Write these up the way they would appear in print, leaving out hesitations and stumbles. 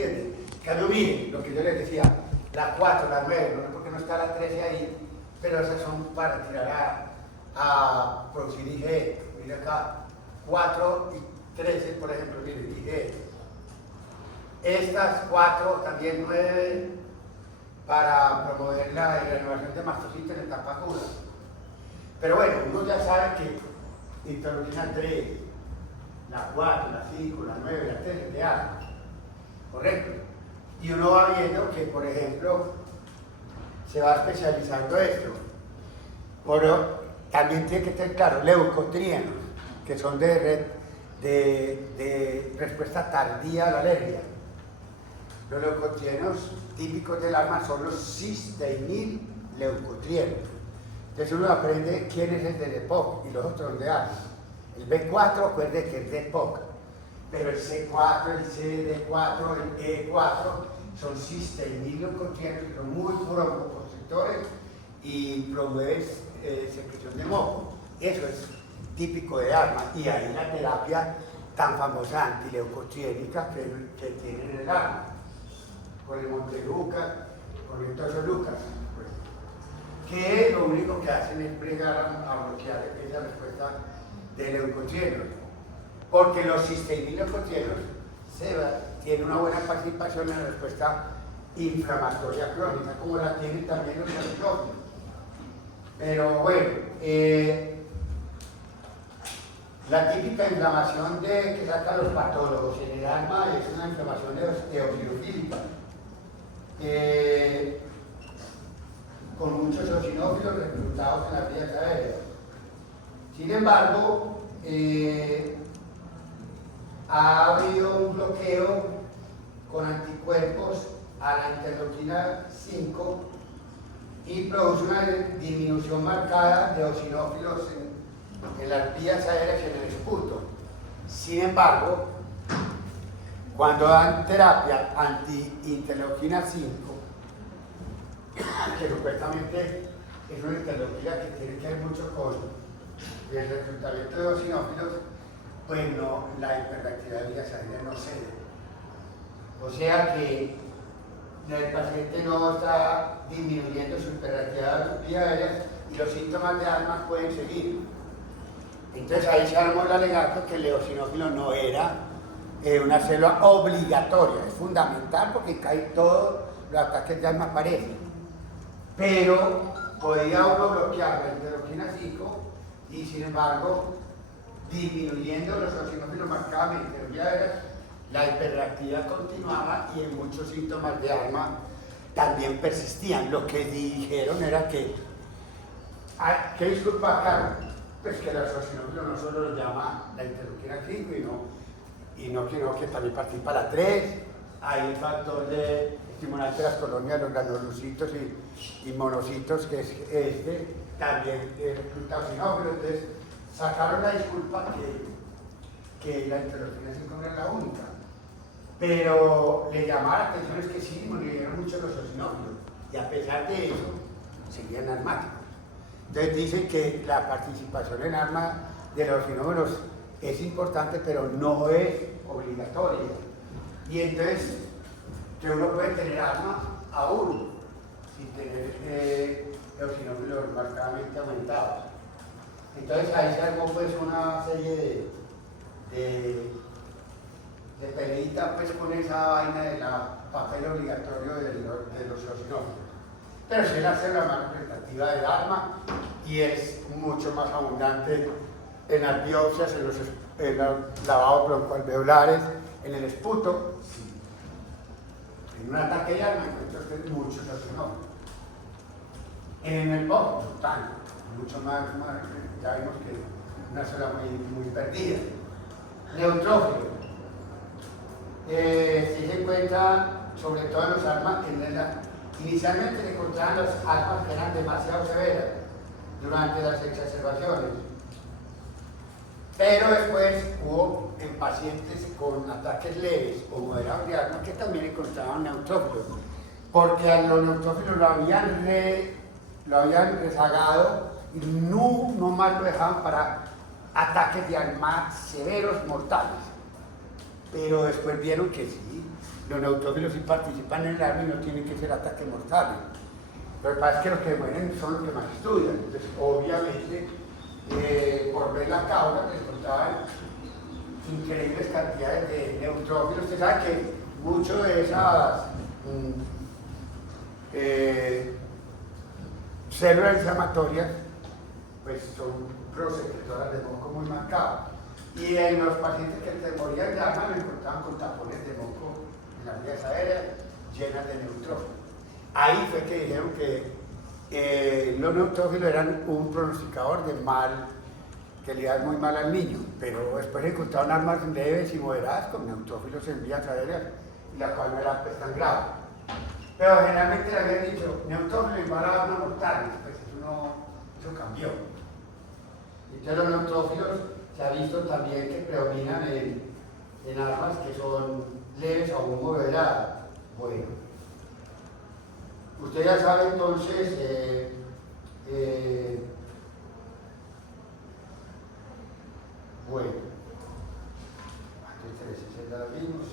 ¿entienden? En cambio, miren, lo que yo les decía, la 4, la 9, no sé por qué no está la 13 ahí, pero esas son para tirar a producir IG. Mira acá, 4 y 13, por ejemplo, miren, IG. Estas 4, también 9, para promover la renovación de mastocitos en etapa aguda. Pero bueno, uno ya sabe que interleuquina 3, la 4, la 5, la 9, la 13 de arma, ¿correcto? Y uno va viendo que, por ejemplo, se va especializando esto. Pero también tiene que tener claro, leucotrienos, que son de respuesta tardía a la alergia. Los leucotrienos típicos del asma son los cis-deinil leucotrienos. Entonces uno aprende quién es el de EPOC y los otros de asma. El B4, acuerde que es de EPOC, pero el C4, el CD4, el E4 son cis-deinil leucotrienos que son muy broncoconstrictores y promueven secreción de moco. Eso es típico de asma y ahí la terapia tan famosa antileucotriénica que tienen en el asma, con el Montelukast, con el Tozolukast, pues, que lo único que hacen es pregar a bloquear esa respuesta de leucotrienos, porque los cis-deinil-leucotrienos tienen una buena participación en la respuesta inflamatoria crónica, como la tienen también los eosinofilos. Pero bueno, la típica inflamación que sacan los patólogos en el asma es una inflamación eosinofílica, con muchos eosinófilos reclutados en las vías aéreas. Sin embargo, ha habido un bloqueo con anticuerpos a la interleuquina 5 y produce una disminución marcada de eosinófilos en las vías aéreas y en el esputo. Sin embargo, cuando dan terapia anti-interleuquina 5, que supuestamente es una interleuquina que tiene que ver mucho con el reclutamiento de eosinófilos, pues no, la hiperactividad de vías aéreas no cede. O sea que el paciente no está disminuyendo su hiperactividad de vías aéreas y los síntomas de asma pueden seguir. Entonces ahí se armó el alegato que el eosinófilo no era una célula obligatoria, es fundamental porque cae todos los ataques de asma aparecen, pero podía uno bloquear la interleuquina 5 y sin embargo disminuyendo los eosinófilos marcadamente en vías aéreas, la hiperreactividad continuaba y en muchos síntomas de asma también persistían. Lo que dijeron era que, ¿qué disculpa, Carlos? Pues que los eosinófilos no solo lo llama la interleuquina 5 que también participa la 3, hay el factor de estimulante de las colonias de los granulocitos y monocitos, que es también recluta eosinófilos. Entonces sacaron la disculpa que la interleuquina 5 no es la única, pero le llamaba la atención es que sí disminuyeron mucho los eosinófilos y a pesar de eso seguían asmáticos. Entonces dicen que la participación en asma de los eosinófilos es importante, pero no es obligatoria. Y entonces, que uno puede tener asma aún sin tener eosinófilos marcadamente aumentados. Entonces ahí se armó pues una serie de peleita pues con esa vaina de la papel obligatorio de los eosinófilos. Pero sí es la célula más representativa del asma y es mucho más abundante en las biopsias, en los lavados broncoalveolares, en el esputo. En un ataque de asma encuentran muchos eosinófilos. En el POC, no tanto, mucho más, ya vimos que una célula muy perdida. Neutrófilo. Sí se encuentra sobre todo en los asmas, inicialmente se encontraban las asmas que eran demasiado severas durante las exacerbaciones, pero después hubo en pacientes con ataques leves o moderados de asma que también encontraban neutrófilos, porque a los neutrófilos lo habían rezagado y no más lo dejaban para ataques de asma severos mortales, pero después vieron que sí, los neutrófilos sí participan en el arma y no tienen que ser ataques mortales. Lo que pasa es que los que mueren son los que más estudian. Entonces, obviamente, por ver la causa, les contaban increíbles cantidades de neutrófilos. Usted sabe que muchas de esas células inflamatorias pues son prosecretoras de moco muy marcados. Y en los pacientes que se morían de asma lo encontraban con tapones de moco en las vías aéreas llenas de neutrófilos. Ahí fue que dijeron que los neutrófilos eran un pronosticador de mal, que le iba muy mal al niño, pero después encontraron armas leves y moderadas con neutrófilos en vías aéreas, y la cual no era pues, tan grave. Pero generalmente le habían dicho, neutrófilos igual a armas mortales, pues eso cambió. Entonces los neutrófilos se ha visto también que predominan en armas que son leves o muy moderadas. Bueno, usted ya sabe entonces, bueno, aquí ya la vimos.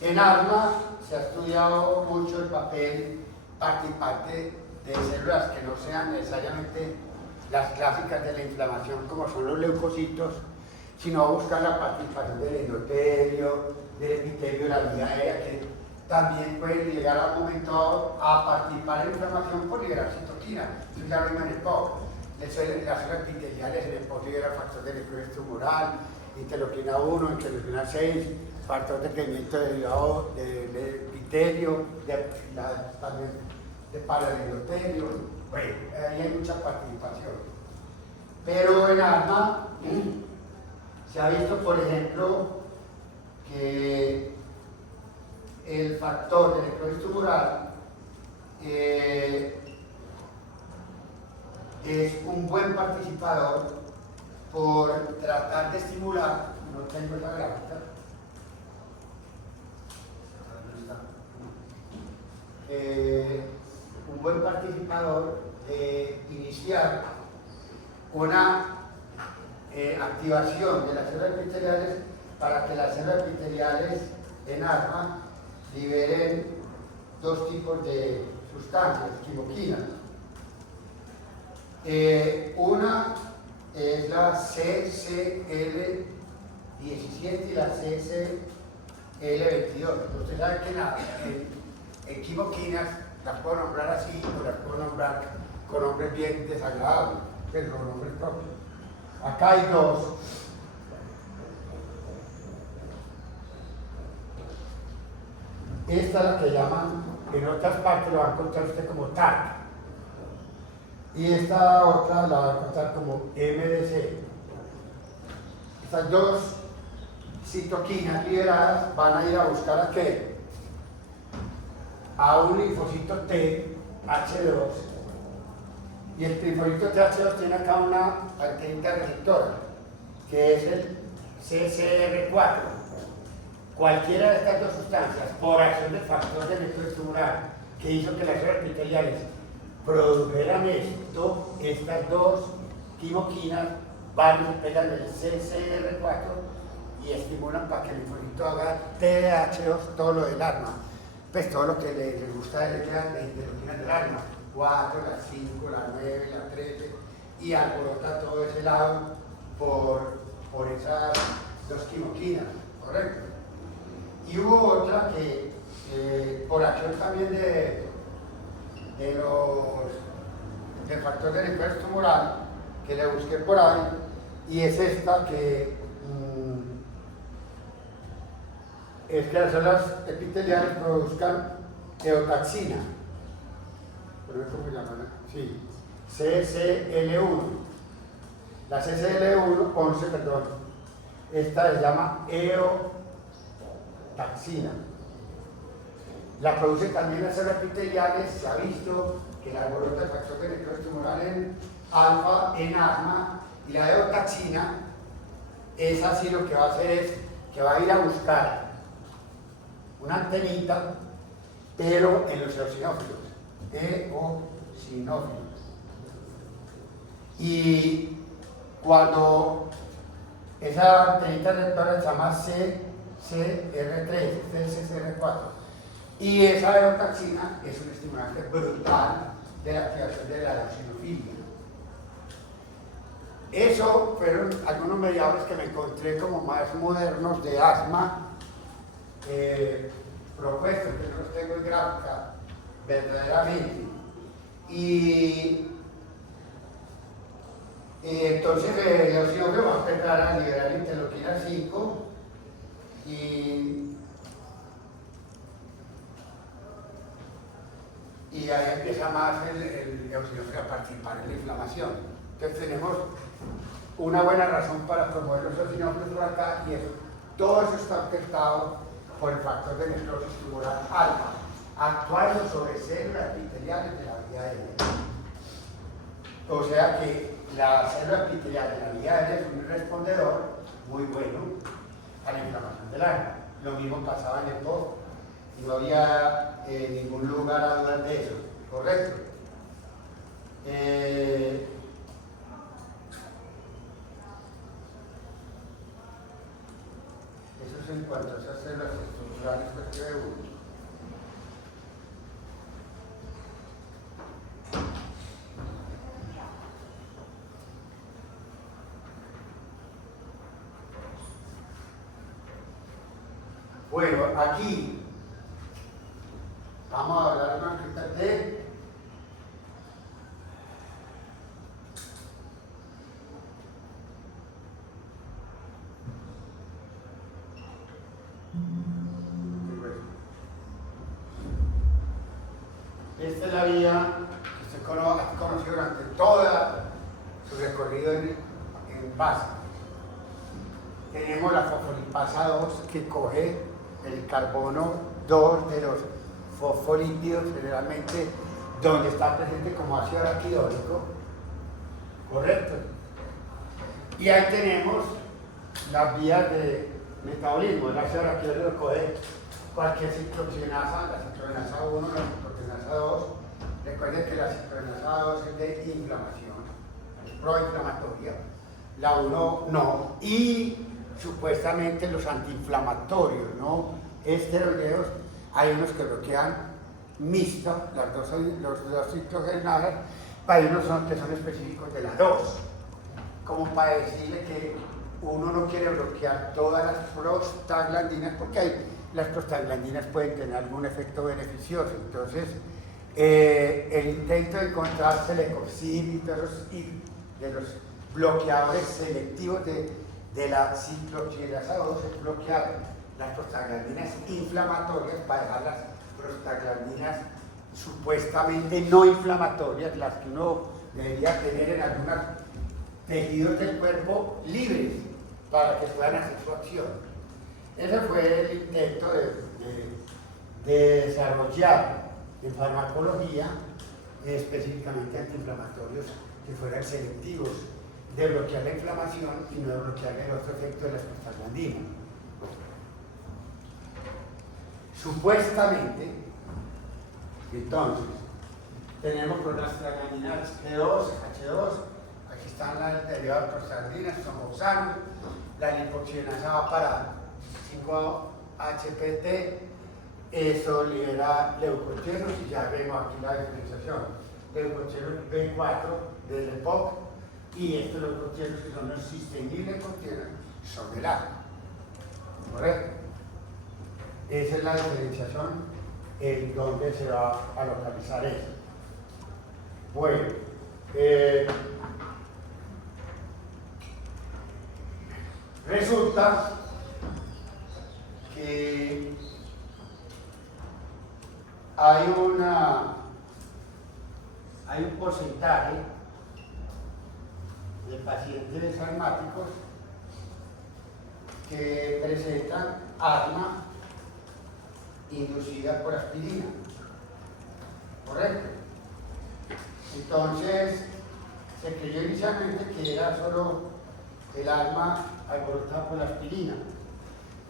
En armas se ha estudiado mucho el papel participante de células que no sean necesariamente las clásicas de la inflamación, como son los leucocitos, sino buscar la participación del endotelio, del epitelio de la vía aérea, que también pueden llegar a un momento a participar en la inflamación por liberar citoquinas. Eso ya lo vimos en el POC. Las células epiteliales en el POC liberan factor de necrosis tumoral, interleuquina 1, interleuquina 6, factor de crecimiento derivado del epitelio, también de paraendotelio. Bueno, ahí hay mucha participación. Pero en asma se ha visto, por ejemplo, que el factor de necrosis tumoral es un buen participador por tratar de estimular, no tengo la gráfica, un buen participador de iniciar una activación de las células epiteliales para que las células epiteliales en asma liberen dos tipos de sustancias, quimoquinas. Una es la CCL17 y la CCL22. Usted sabe que en quimoquinas las puedo nombrar así o las puedo nombrar con nombres bien desagradables, pero con nombres propios. Acá hay dos. Esta es la que llaman, en otras partes lo va a encontrar usted como TARC. Y esta otra la va a encontrar como MDC. Estas dos citoquinas liberadas van a ir a buscar a qué? A un linfocito T, H2. Y el linfocito TH2 tiene acá una antenita receptora, que es el CCR4. Cualquiera de estas dos sustancias, por acción del factor de necrosis tumoral, que hizo que las células epiteliales produjeran estas dos quimoquinas van y pegan el CCR4 y estimulan para que el linfocito haga TH2, todo lo del arma. Pues todo lo que les gusta de la interleuquina del arma, 4, la 5, la 9, la 13, y alborota todo ese lado por esas dos quimoquinas, ¿correcto? Y hubo otra que, por acción también del factor de necrosis tumoral, que le busqué por ahí, y es esta que es que las células epiteliales produzcan eotaxina. ¿Cómo se llama? Sí, CCL1. La CCL11, perdón, esta se llama eotaxina. La producen también las células epiteliales. Se ha visto que la alborota del factor de necrosis tumoral en alfa, en asma, y la eotaxina, esa sí lo que va a hacer es que va a ir a buscar una antenita, pero en los eosinófilos, eosinófilos. Y cuando esa antenita receptora se llama CR3, este es el CCR4. Y esa eotaxina es un estimulante brutal de la activación de la eosinofilia. Eso fueron algunos mediadores que me encontré como más modernos de asma propuestos, que no los tengo en gráfica verdaderamente. Y entonces el eosinófilo va a empezar a liberar interleuquina 5 y ahí empieza más el eosinófilo a participar en la inflamación. Entonces tenemos una buena razón para promover los eosinófilos por acá, y todo eso está afectado por el factor de necrosis tumoral alfa, actuando sobre células epiteliales de la vía aérea. O sea que la célula epitelial de la vía aérea es un respondedor muy bueno a la inflamación del alma. Lo mismo pasaba en el EPOC y no había ningún lugar a dudar de eso, ¿correcto? Eso es en cuanto a esas células estructurales que ve uno. Bueno, aquí vamos a hablar de esta es la vía que se ha conocido durante toda su recorrido en base. Tenemos la fosfolipasa 2 que coge el carbono 2 de los fosfolípidos, generalmente donde está presente como ácido araquidónico, ¿correcto? Y ahí tenemos las vías de metabolismo. El ácido araquidónico coge cualquier ciclooxinasa, la ciclogenasa 1, la ciclogenasa 2. Recuerden que la ciclogenasa 2 es de inflamación, es proinflamatoria, la 1 no, y supuestamente los antiinflamatorios, no esteroideos, hay unos que bloquean mixto, los dos ciclogenasas, hay unos que son específicos de la 2, como para decirle que uno no quiere bloquear todas las prostaglandinas, porque las prostaglandinas pueden tener algún efecto beneficioso. Entonces, el intento de encontrar celecoxib y de los bloqueadores selectivos de la ciclooxidasa 2 es bloquear las prostaglandinas inflamatorias para dejar las prostaglandinas supuestamente no inflamatorias, las que uno debería tener en algunos tejidos del cuerpo libres para que puedan hacer su acción. Ese fue el intento de desarrollar en farmacología específicamente antiinflamatorios que fueran selectivos, de bloquear la inflamación y no de bloquear el otro efecto de las prostaglandinas. Supuestamente, entonces, tenemos prostaglandinas G2, H2, aquí están las derivadas prostaglandinas, somoxano, la lipoxinasa va para 5-HPT, eso libera leucotrienos y ya vemos aquí la diferenciación. Leucotrienos B4 del EPOC y estos leucotrienos que son los cistenil-leucotrienos son del asma. ¿Correcto? Esa es la diferenciación en donde se va a localizar eso. Bueno, resulta que hay un porcentaje de pacientes asmáticos que presentan asma inducida por aspirina, ¿correcto? Entonces, se creyó inicialmente que era solo el asma alborotada por la aspirina,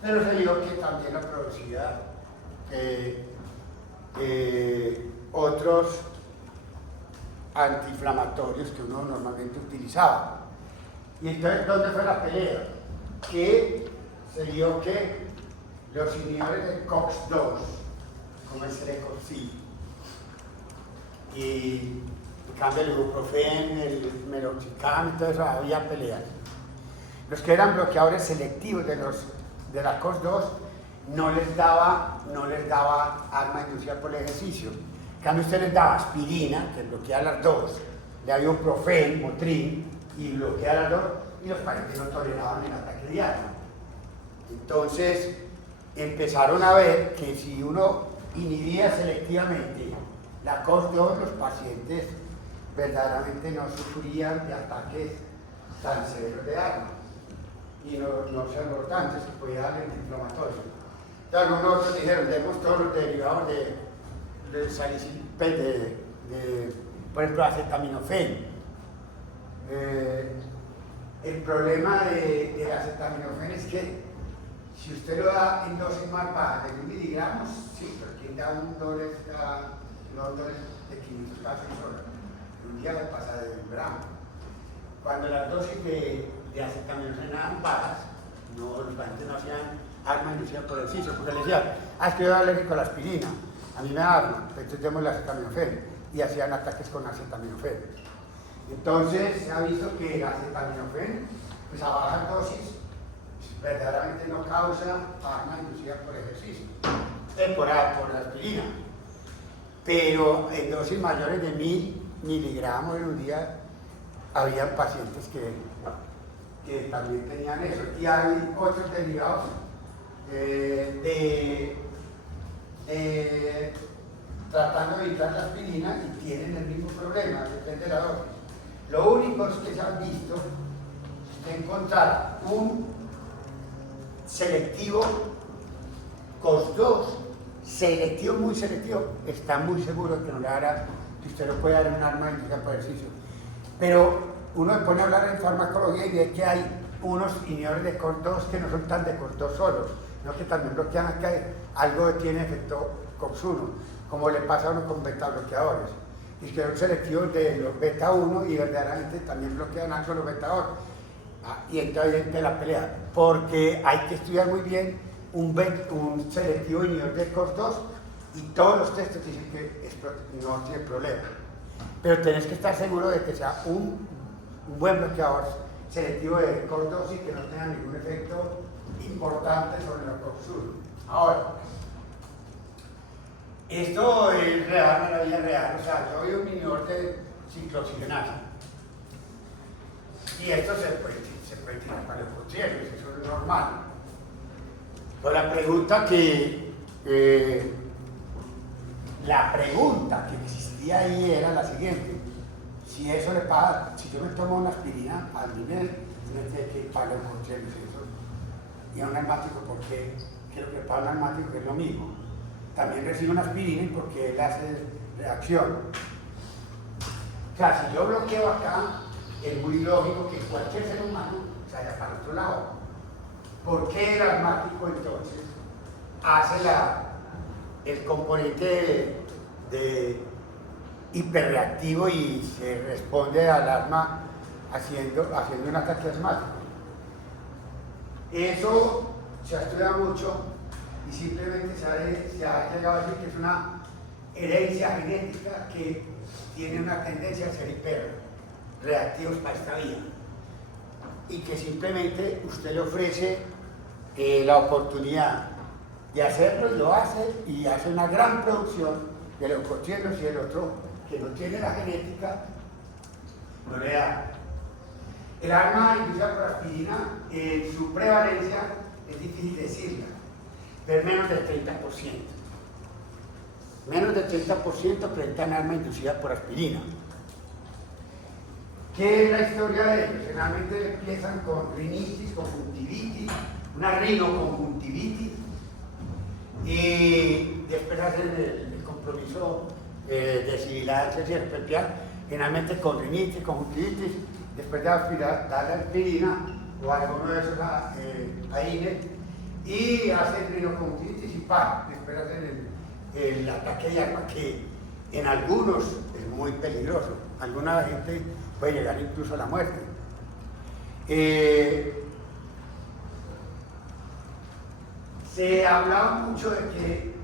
pero se vio que también la producía otros antiinflamatorios que uno normalmente utilizaba. Y entonces, ¿dónde fue la pelea? Que se vio que los inhibidores de COX-2, como el Celecoxib, y en cambio el ibuprofeno, el meloxicam y todo eso, había peleas. Los que eran bloqueadores selectivos de la COX-2 no les daba arma inducida por el ejercicio. En cambio usted les daba aspirina, que bloquea las dos, le daba ibuprofeno, Motrin, y bloquea las dos, y los pacientes no toleraban el ataque diario. Entonces empezaron a ver que si uno inhibía selectivamente la COX-2, los pacientes verdaderamente no sufrían de ataques tan severos de asma y no sean importantes que podía dar antiinflamatorio. Entonces algunos otros dijeron, demos todos los derivados de salicylpeptide, por ejemplo, acetaminofén. El problema del acetaminofén es que si usted lo da en dosis más bajas de 1 miligramos, sí, pero quien da un doble los dobles de 500 cada 6 horas. Un día le pasa de 1 gramo. Cuando las dosis de acetaminofén eran bajas, los pacientes no hacían arma inducida por ejercicio, porque le decían, es que yo soy alérgico a la aspirina, a mí me da arma, entonces demos el acetaminofén, y hacían ataques con acetaminofén. Entonces se ha visto que el acetaminofén, pues a bajas dosis, verdaderamente no causa arma inducida por ejercicio, por la aspirina. Pero en dosis mayores de 1000 miligramos en un día, había pacientes que también tenían eso. Y hay otros derivados tratando de evitar la aspirina y tienen el mismo problema, depende de la dosis. Lo único es que se han visto es encontrar un selectivo COX-2, selectivo, muy selectivo, está muy seguro que no le dará, que usted no puede dar un arma inducida por ejercicio. Pero uno se pone a hablar en farmacología y ve que hay unos inhibidores de COX-2 que no son tan de COX-2 solos, sino que también bloquean acá, algo tiene efecto COX-1, como le pasa a uno con beta bloqueadores. Y que son selectivos de los beta-1 y verdaderamente también bloquean algo los beta-2. Y entonces hay la pelea, porque hay que estudiar muy bien un selectivo inhibidor de COX-2 y todos los textos dicen que no tiene problema. Pero tenés que estar seguro de que sea un buen bloqueador selectivo de COX-2 y que no tenga ningún efecto importante sobre la COX-1. Ahora, esto es real en la vida real, o sea, yo vi un inhibidor de ciclooxigenasa y esto se puede tirar para el cochero, eso es normal. Pero la pregunta que existía ahí era la siguiente: si eso le pasa, si yo me tomo una aspirina, a mí me tiene que pagar el cochero y a un asmático, porque creo que para un asmático que es lo mismo. También recibe una aspirina porque él hace reacción. O sea, si yo bloqueo acá, es muy lógico que cualquier ser humano se vaya para el otro lado. ¿Por qué el asmático entonces hace el componente de hiperreactivo y se responde al asma haciendo un ataque asmático? Eso se ha estudiado mucho y simplemente se ha llegado a decir que es una herencia genética que tiene una tendencia a ser hiperreactivos para esta vía y que simplemente usted le ofrece la oportunidad de hacerlo y lo hace y hace una gran producción de leucocielos y el otro que no tiene la genética no le da. El arma inducida por aspirina, su prevalencia es difícil decirla, pero menos del 30%. Menos del 30% presentan arma inducida por aspirina. ¿Qué es la historia de ellos? Generalmente empiezan con rinitis, conjuntivitis, una rinoconjuntivitis, y después hacen el compromiso de sibilancia cervical, generalmente con rinitis, conjuntivitis, después de darle aspirina o alguno de esos AINE, y hacen rinoconjuntivitis y después hacen el ataque de asma, que en algunos es muy peligroso. Alguna gente puede llegar incluso a la muerte. Se hablaba mucho de que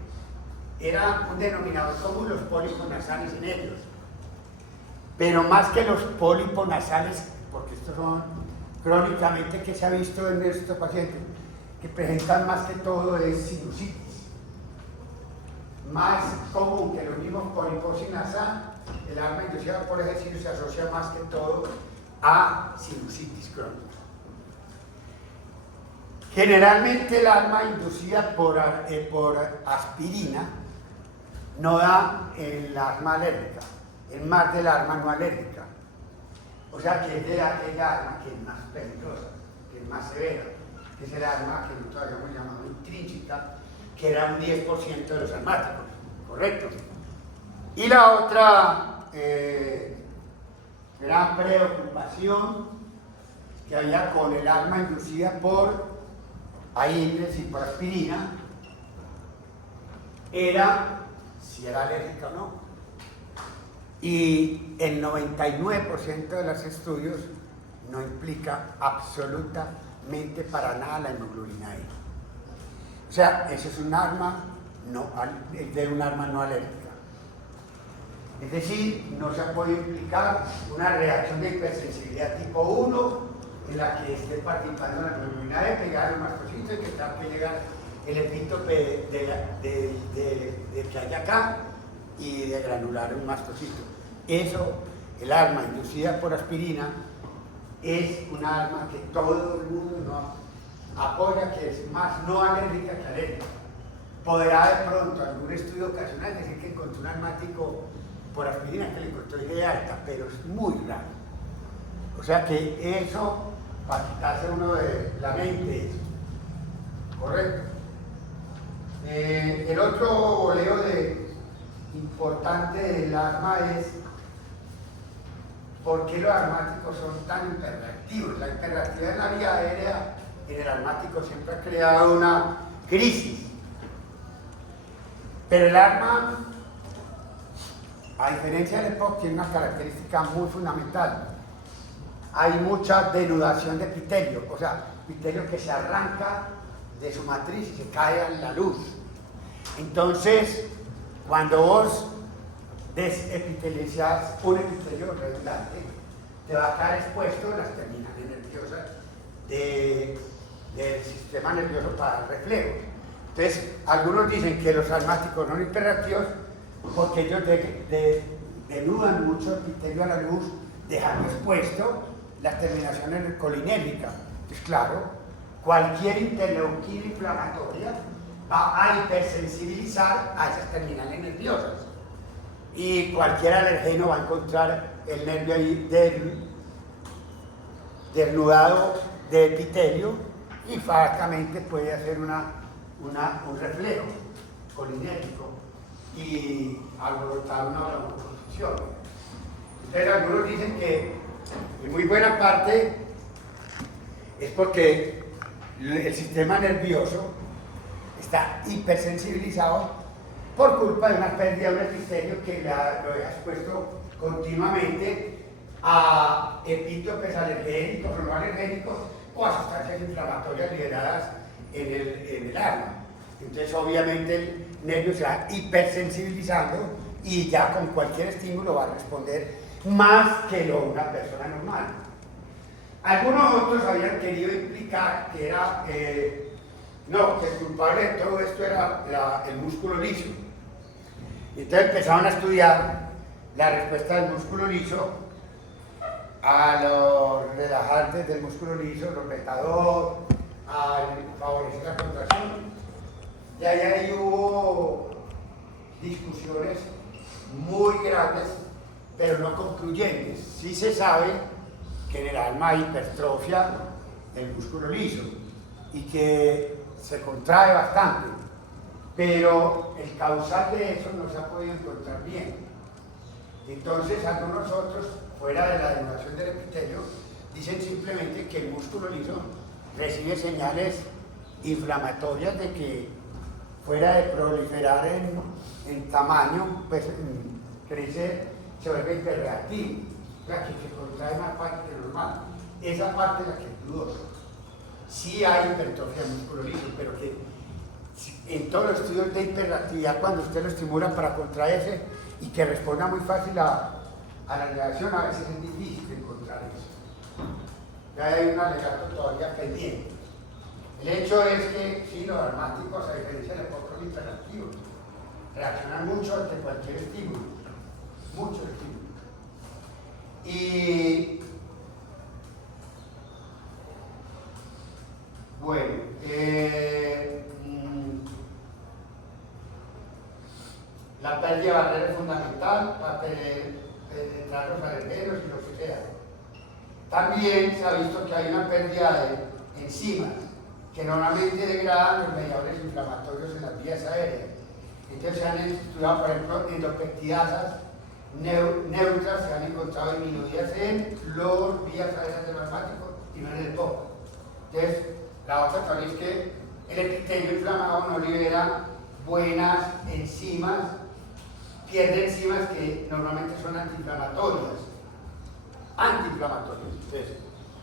era un denominador común los pólipos nasales en ellos, pero más que los pólipos nasales, porque estos son crónicamente que se ha visto en estos pacientes, que presentan más que todo es sinusitis. Más común que los mismos pólipos nasal, el asma inducida por ejercicio se asocia más que todo a sinusitis crónica. Generalmente el asma inducida por aspirina no da el asma alérgica, es más del asma no alérgica. O sea que es de aquella asma que es más peligrosa, que es más severa, que es el asma que nosotros habíamos llamado intrínseca, que era un 10% de los asmáticos, ¿correcto? Y la otra gran preocupación que había con el asma inducida por AINES y por aspirina era si era alérgica o no. Y el 99% de los estudios no implica absolutamente para nada la hemoglobina E. O sea, eso es un arma de un arma no alérgica. Es decir, no se puede implicar una reacción de hipersensibilidad tipo 1 en la que esté participando la hemoglobina E, pegar el mastocito y que tenga que llegar el epítope de que hay acá y de granular un mastocito. Eso, el arma inducida por aspirina, es un arma que todo el mundo apoya, que es más no alérgica que alérgica. Podrá de pronto algún estudio ocasional decir que encontró un asmático por aspirina que le encontró IgE alta, pero es muy raro. O sea que eso, para quitarse uno de la mente, correcto. El otro boleo importante del asma es por qué los asmáticos son tan hiperreactivos. La hiperreactividad en la vía aérea en el asmático siempre ha creado una crisis. Pero el asma, a diferencia del EPOC, tiene una característica muy fundamental. Hay mucha denudación de epitelio, o sea, epitelio que se arranca de su matriz y se cae a la luz. Entonces, cuando vos desepitelizás un epitelio redundante, te va a quedar expuesto las terminales nerviosas del sistema nervioso para el reflejo. Entonces, algunos dicen que los asmáticos son hiperreactivos porque ellos denudan mucho epitelio a la luz, dejando expuesto las terminaciones colinérgicas. Pues claro, cualquier interleuquina inflamatoria va a hipersensibilizar a esas terminales nerviosas. Y cualquier alergeno va a encontrar el nervio ahí desnudado de epitelio y francamente puede hacer un reflejo colinérgico y alborotar una broncoconstricción. Entonces algunos dicen que en muy buena parte es porque el sistema nervioso está hipersensibilizado por culpa de una pérdida de un epitelio que lo deja expuesto continuamente a epítopes alergénicos o no alergénicos o a sustancias inflamatorias liberadas en el asma. Entonces obviamente el nervio se va hipersensibilizando y ya con cualquier estímulo va a responder más que una persona normal. Algunos otros habían querido implicar que era que el culpable de todo esto era el músculo liso. Entonces empezaron a estudiar la respuesta del músculo liso a los relajantes del músculo liso, los beta-2, a favorecer la contracción. Y ahí hubo discusiones muy grandes, pero no concluyentes. Sí se sabe que en el asma hay hipertrofia del músculo liso y que se contrae bastante, pero el causal de eso no se ha podido encontrar bien. Entonces algunos otros, fuera de la denudación del epitelio, dicen simplemente que el músculo liso recibe señales inflamatorias de que fuera de proliferar en tamaño, pues crece, se vuelve hiperreactivo, o sea que se contrae más parte de lo normal. Esa parte es la que es dudosa. Sí hay hipertrofia del músculo liso, pero que en todos los estudios de hiperactividad, cuando usted lo estimula para contraerse y que responda muy fácil a la negación, a veces es difícil encontrar eso. Ya hay un alegato todavía pendiente. El hecho es que sí, los asmáticos, a diferencia de los otros hiperactivos, reaccionan mucho ante cualquier estímulo, mucho estímulo. Y bueno, la pérdida de barrera es fundamental para penetrar los alergenos y lo que sea. También se ha visto que hay una pérdida de enzimas que normalmente degradan los mediadores inflamatorios en las vías aéreas. Entonces se han estudiado, por ejemplo, endopeptidasas neutras, se han encontrado disminuidas en las vías aéreas del asmático y no en el POC. Entonces, la otra teoría es que el epitelio inflamado no libera buenas enzimas, pierde enzimas que normalmente son antiinflamatorias. Entonces,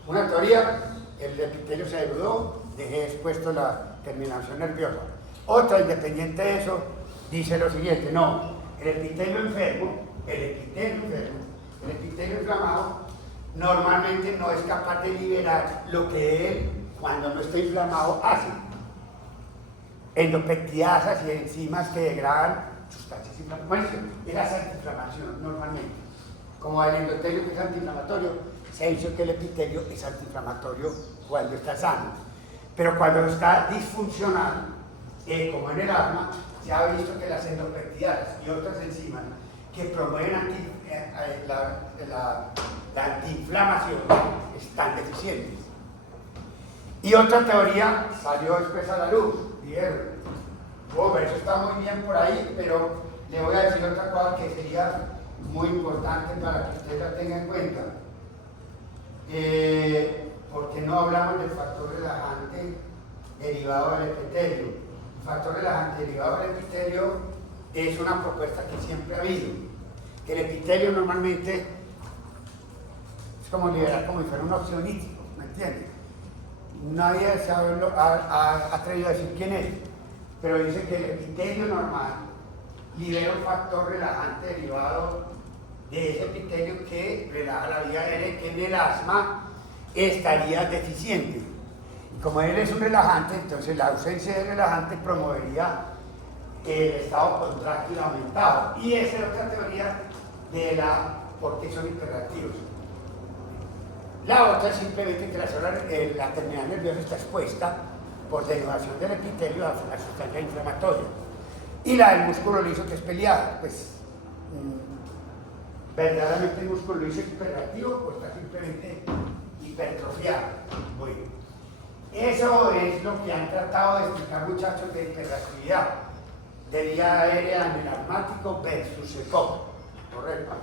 una teoría, el epitelio se degradó, dejé expuesto la terminación nerviosa. Otra, independiente de eso, dice lo siguiente: no, el epitelio inflamado normalmente no es capaz de liberar lo que él, cuando no está inflamado, hace. Endopeptidasas y enzimas que degradan sustancias inflamatorias. Era antiinflamación normalmente. Como el endotelio que es antiinflamatorio, se ha dicho que el epitelio es antiinflamatorio cuando está sano. Pero cuando está disfuncional, como en el asma, se ha visto que las endopeptidasas y otras enzimas que promueven la antiinflamación están deficientes. Y otra teoría salió después a la luz. Dijeron, eso está muy bien por ahí, pero le voy a decir otra cosa que sería muy importante para que usted la tenga en cuenta. ¿Por qué no hablamos del factor relajante derivado del epitelio? El factor relajante derivado del epitelio es una propuesta que siempre ha habido. Que el epitelio normalmente es como liberar como si fuera un oxionítico, ¿me entiendes? Nadie se ha atrevido a decir quién es, pero dice que el epitelio normal libera un factor relajante derivado de ese epitelio que relaja la vía aérea, que en el asma estaría deficiente. Y como él es un relajante, entonces la ausencia de relajante promovería el estado contráctil aumentado. Y esa es otra teoría de por qué son hiperactivos. La otra es simplemente que la terminal nerviosa está expuesta por derivación del epitelio a la sustancia inflamatoria. Y la del músculo liso, que es peleada, pues verdaderamente el músculo liso es hiperactivo o está simplemente hipertrofiado. Bueno, eso es lo que han tratado de explicar, muchachos, de hiperactividad de vía aérea en el asmático versus EPOC, ¿correcto?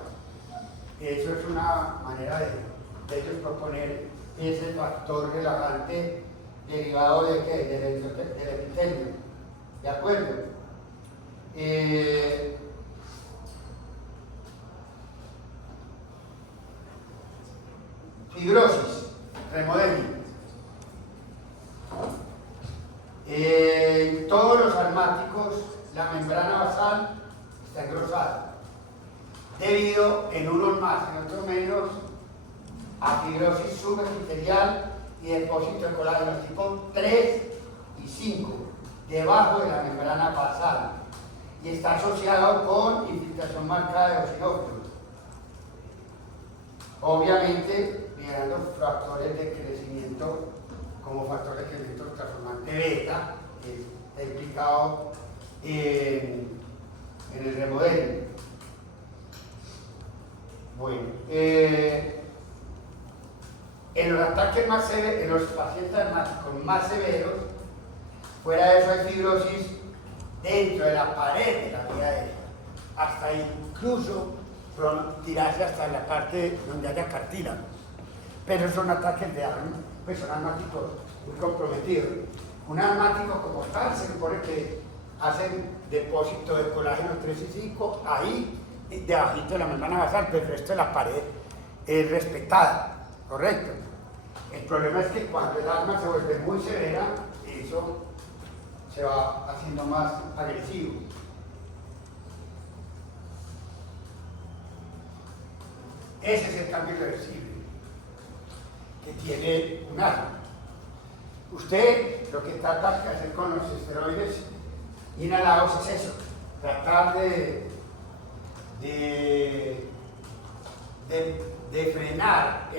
Eso es una manera de ellos proponer ese factor relajante derivado de ¿qué? Del epitelio, ¿de acuerdo? Fibrosis, remodeling. En todos los asmáticos la membrana basal está engrosada, debido en unos más, en otros menos, a fibrosis subepitelial y depósito de colágeno tipo 3 y 5 debajo de la membrana basal y está asociado con infiltración marcada de eosinófilos. Obviamente, liberando factores de crecimiento como factor de crecimiento transformante beta, que está implicado en el remodelling. Bueno, en los ataques más severos, en los pacientes asmáticos más severos, fuera de eso hay fibrosis dentro de la pared de la vía aérea, hasta incluso tirarse hasta la parte donde haya cartílago. Pero son ataques de asma, pues son asmáticos muy comprometidos. Un asmático como tal se supone que hacen depósito de colágeno 3 y 5 ahí, debajito de la membrana basal, pero el resto de la pared es respetada, ¿correcto? El problema es que cuando el asma se vuelve muy severa, eso se va haciendo más agresivo. Ese es el cambio irreversible que tiene un asma. Usted lo que trata de hacer con los esteroides inhalados es eso, tratar de frenar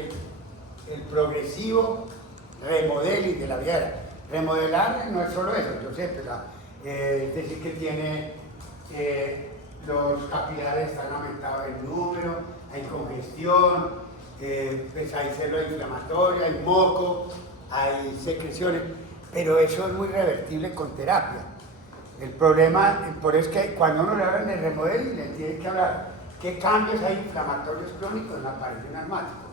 el progresivo remodeling de la vía. Remodelar no es solo eso, yo sé, pero, es decir que tiene los capilares están aumentados en número, hay congestión, pues hay célula inflamatoria, hay moco, hay secreciones, pero eso es muy revertible con terapia. El problema, por eso es que cuando uno le habla de remodeling, le tiene que hablar qué cambios hay inflamatorios crónicos en la pared de un asmático.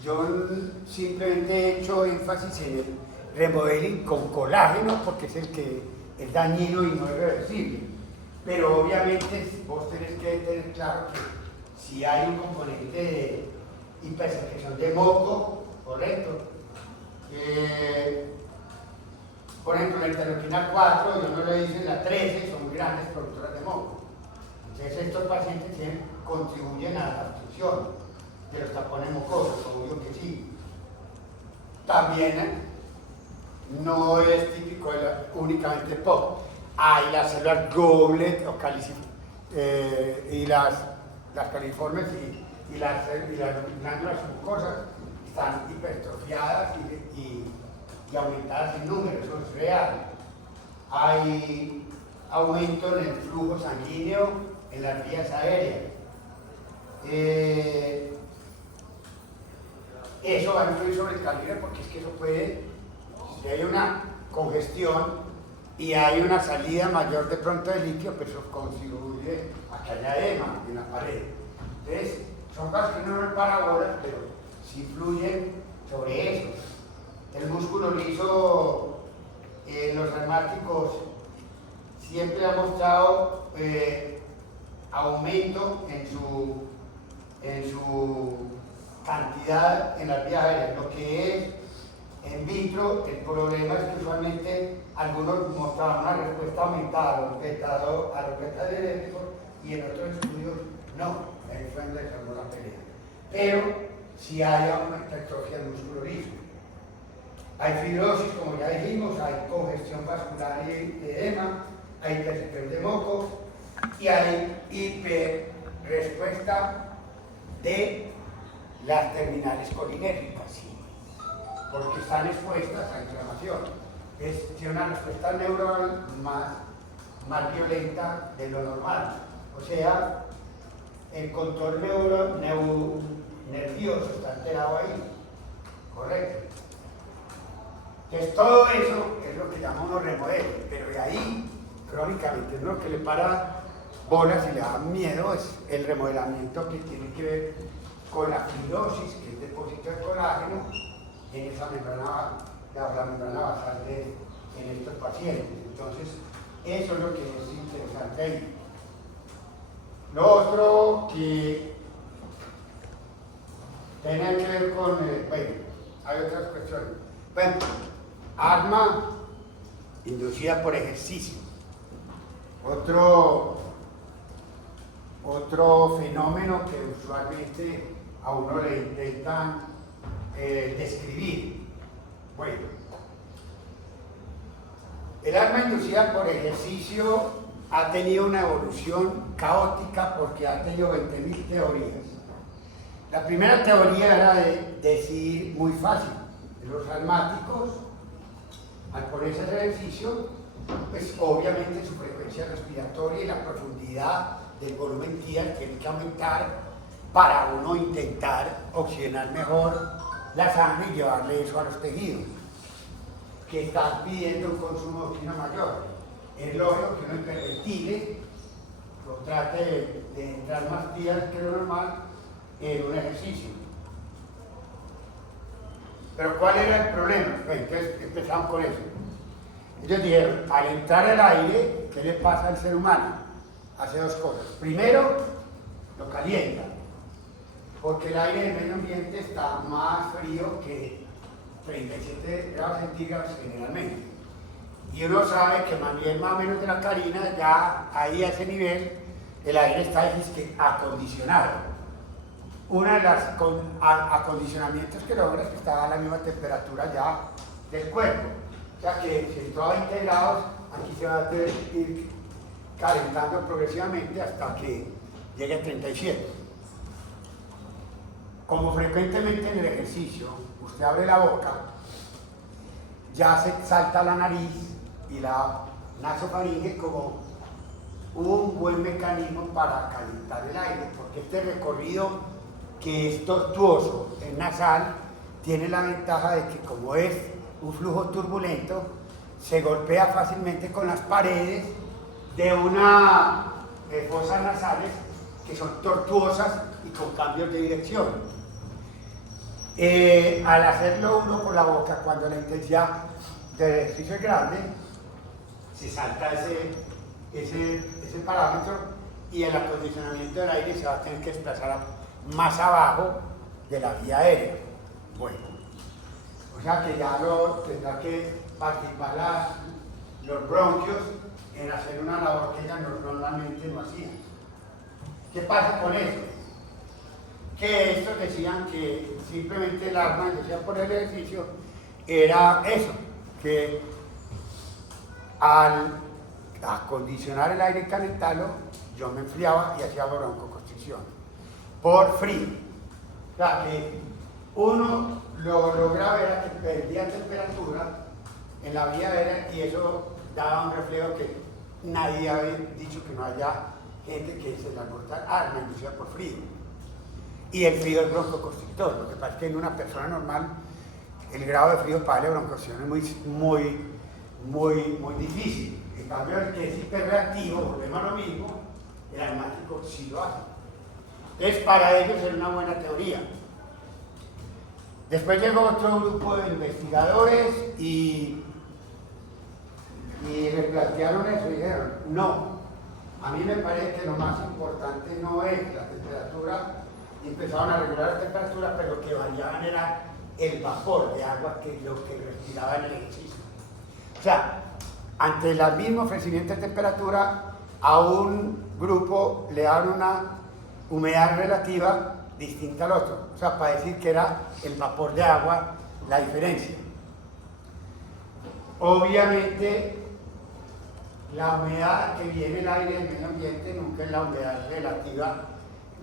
Yo simplemente he hecho énfasis en el remodeling con colágeno porque es el que es dañino y no es reversible. Pero obviamente vos tenés que tener claro que si hay un componente de hipersecreción de moco, correcto. Por ejemplo, la interleuquina 4, yo no lo hice, la 13, son muy grandes productoras de moco. Entonces estos pacientes contribuyen a la obstrucción de los tapones mucosos, obvio que sí. También no es típico únicamente POC. Hay las células goblet o y las califormes y las glándulas mucosas están hipertrofiadas y aumentadas en número, eso es real. Hay aumento en el flujo sanguíneo en las vías aéreas. Eso va a influir sobre el calibre porque es que eso puede, si hay una congestión y hay una salida mayor de pronto de líquido, pues eso contribuye a que haya edema en la pared. Entonces, son cosas que no repara ahora, pero sí influyen sobre eso. El músculo liso en los asmáticos siempre ha mostrado aumento en su cantidad en las vías aéreas. Lo que es en vitro, el problema es que usualmente algunos mostraban una respuesta aumentada a los beta diuréticos y en otros estudios no, eso es la pelea. Pero si hay hipertrofia del músculo liso. Hay fibrosis, como ya dijimos, hay congestión vascular y edema, hay hipersecreción de moco y hay hiperrespuesta de las terminales colinérgicas, ¿sí? Porque están expuestas a inflamación. Tiene una respuesta neuronal más violenta de lo normal. O sea, el control nervioso está alterado ahí. Correcto. Entonces todo eso es lo que llamamos remodeling, pero de ahí, crónicamente, es lo que le para bolas y le da miedo, es el remodelamiento que tiene que ver con la fibrosis, que es depósito de colágeno en esa membrana, la membrana basal en estos pacientes. Entonces, eso es lo que es interesante ahí. Lo otro que tiene que ver con, bueno, hay otras cuestiones. Bueno, asma inducida por ejercicio. Otro fenómeno que usualmente a uno le intentan describir. Bueno, el asma inducida por ejercicio ha tenido una evolución caótica porque ha tenido 20.000 teorías. La primera teoría era de decir muy fácil, los asmáticos al ponerse ese ejercicio, pues obviamente su frecuencia respiratoria y la profundidad del volumen tiene que aumentar para uno intentar oxigenar mejor la sangre y llevarle eso a los tejidos que están pidiendo un consumo de oxígeno mayor. Es lógico que uno hiperventile, lo trate de entrar más días que lo normal en un ejercicio. Pero ¿cuál era el problema? Pues entonces empezamos con eso. Ellos dijeron, al entrar el aire, ¿qué le pasa al ser humano? Hace dos cosas. Primero, lo calienta, porque el aire del medio ambiente está más frío que 37 grados centígrados generalmente. y uno sabe que más bien más o menos de la carina, ya ahí a ese nivel, el aire está acondicionado. Uno de los acondicionamientos que logra es que está a la misma temperatura ya del cuerpo. O sea que si todo a 20 grados, aquí se va a ir calentando progresivamente hasta que llegue a 37. Como frecuentemente en el ejercicio, usted abre la boca, ya se salta la nariz y la nasofaringe como un buen mecanismo para calentar el aire, porque este recorrido que es tortuoso en nasal tiene la ventaja de que como es un flujo turbulento, se golpea fácilmente con las paredes de una fosas nasales que son tortuosas y con cambios de dirección. Al hacerlo uno por la boca, cuando la intensidad del ejercicio es grande, se salta ese parámetro y el acondicionamiento del aire se va a tener que desplazar más abajo de la vía aérea. Bueno, o sea que ya tendrá que participar los bronquios en hacer una labor que ellas normalmente no hacían. ¿Qué pasa con eso? Que estos decían que simplemente el arma, decía por el ejercicio, era eso, que al acondicionar el aire y calentarlo, yo me enfriaba y hacía broncoconstricción por frío. O sea que uno lo lograba era que perdía temperatura en la vía aérea y eso daba un reflejo que nadie había dicho que no haya gente que se la corta arma inducida por frío. Y el frío es broncoconstrictor. Lo que pasa es que en una persona normal el grado de frío para la broncoconstricción es muy difícil. En cambio, el que es hiperreactivo, volvemos a lo mismo, el asmático sí lo hace. Entonces, para ellos es una buena teoría. Después llegó otro grupo de investigadores y replantearon eso y dijeron, no, a mí me parece que lo más importante no es la temperatura, y empezaron a regular la temperatura, pero lo que variaban era el vapor de agua que lo que respiraba en el ejercicio. O sea, ante el mismo ofrecimiento de temperatura, a un grupo le dan una humedad relativa distinta al otro. O sea, para decir que era el vapor de agua la diferencia. Obviamente, la humedad que viene del aire del medio ambiente nunca es la humedad relativa,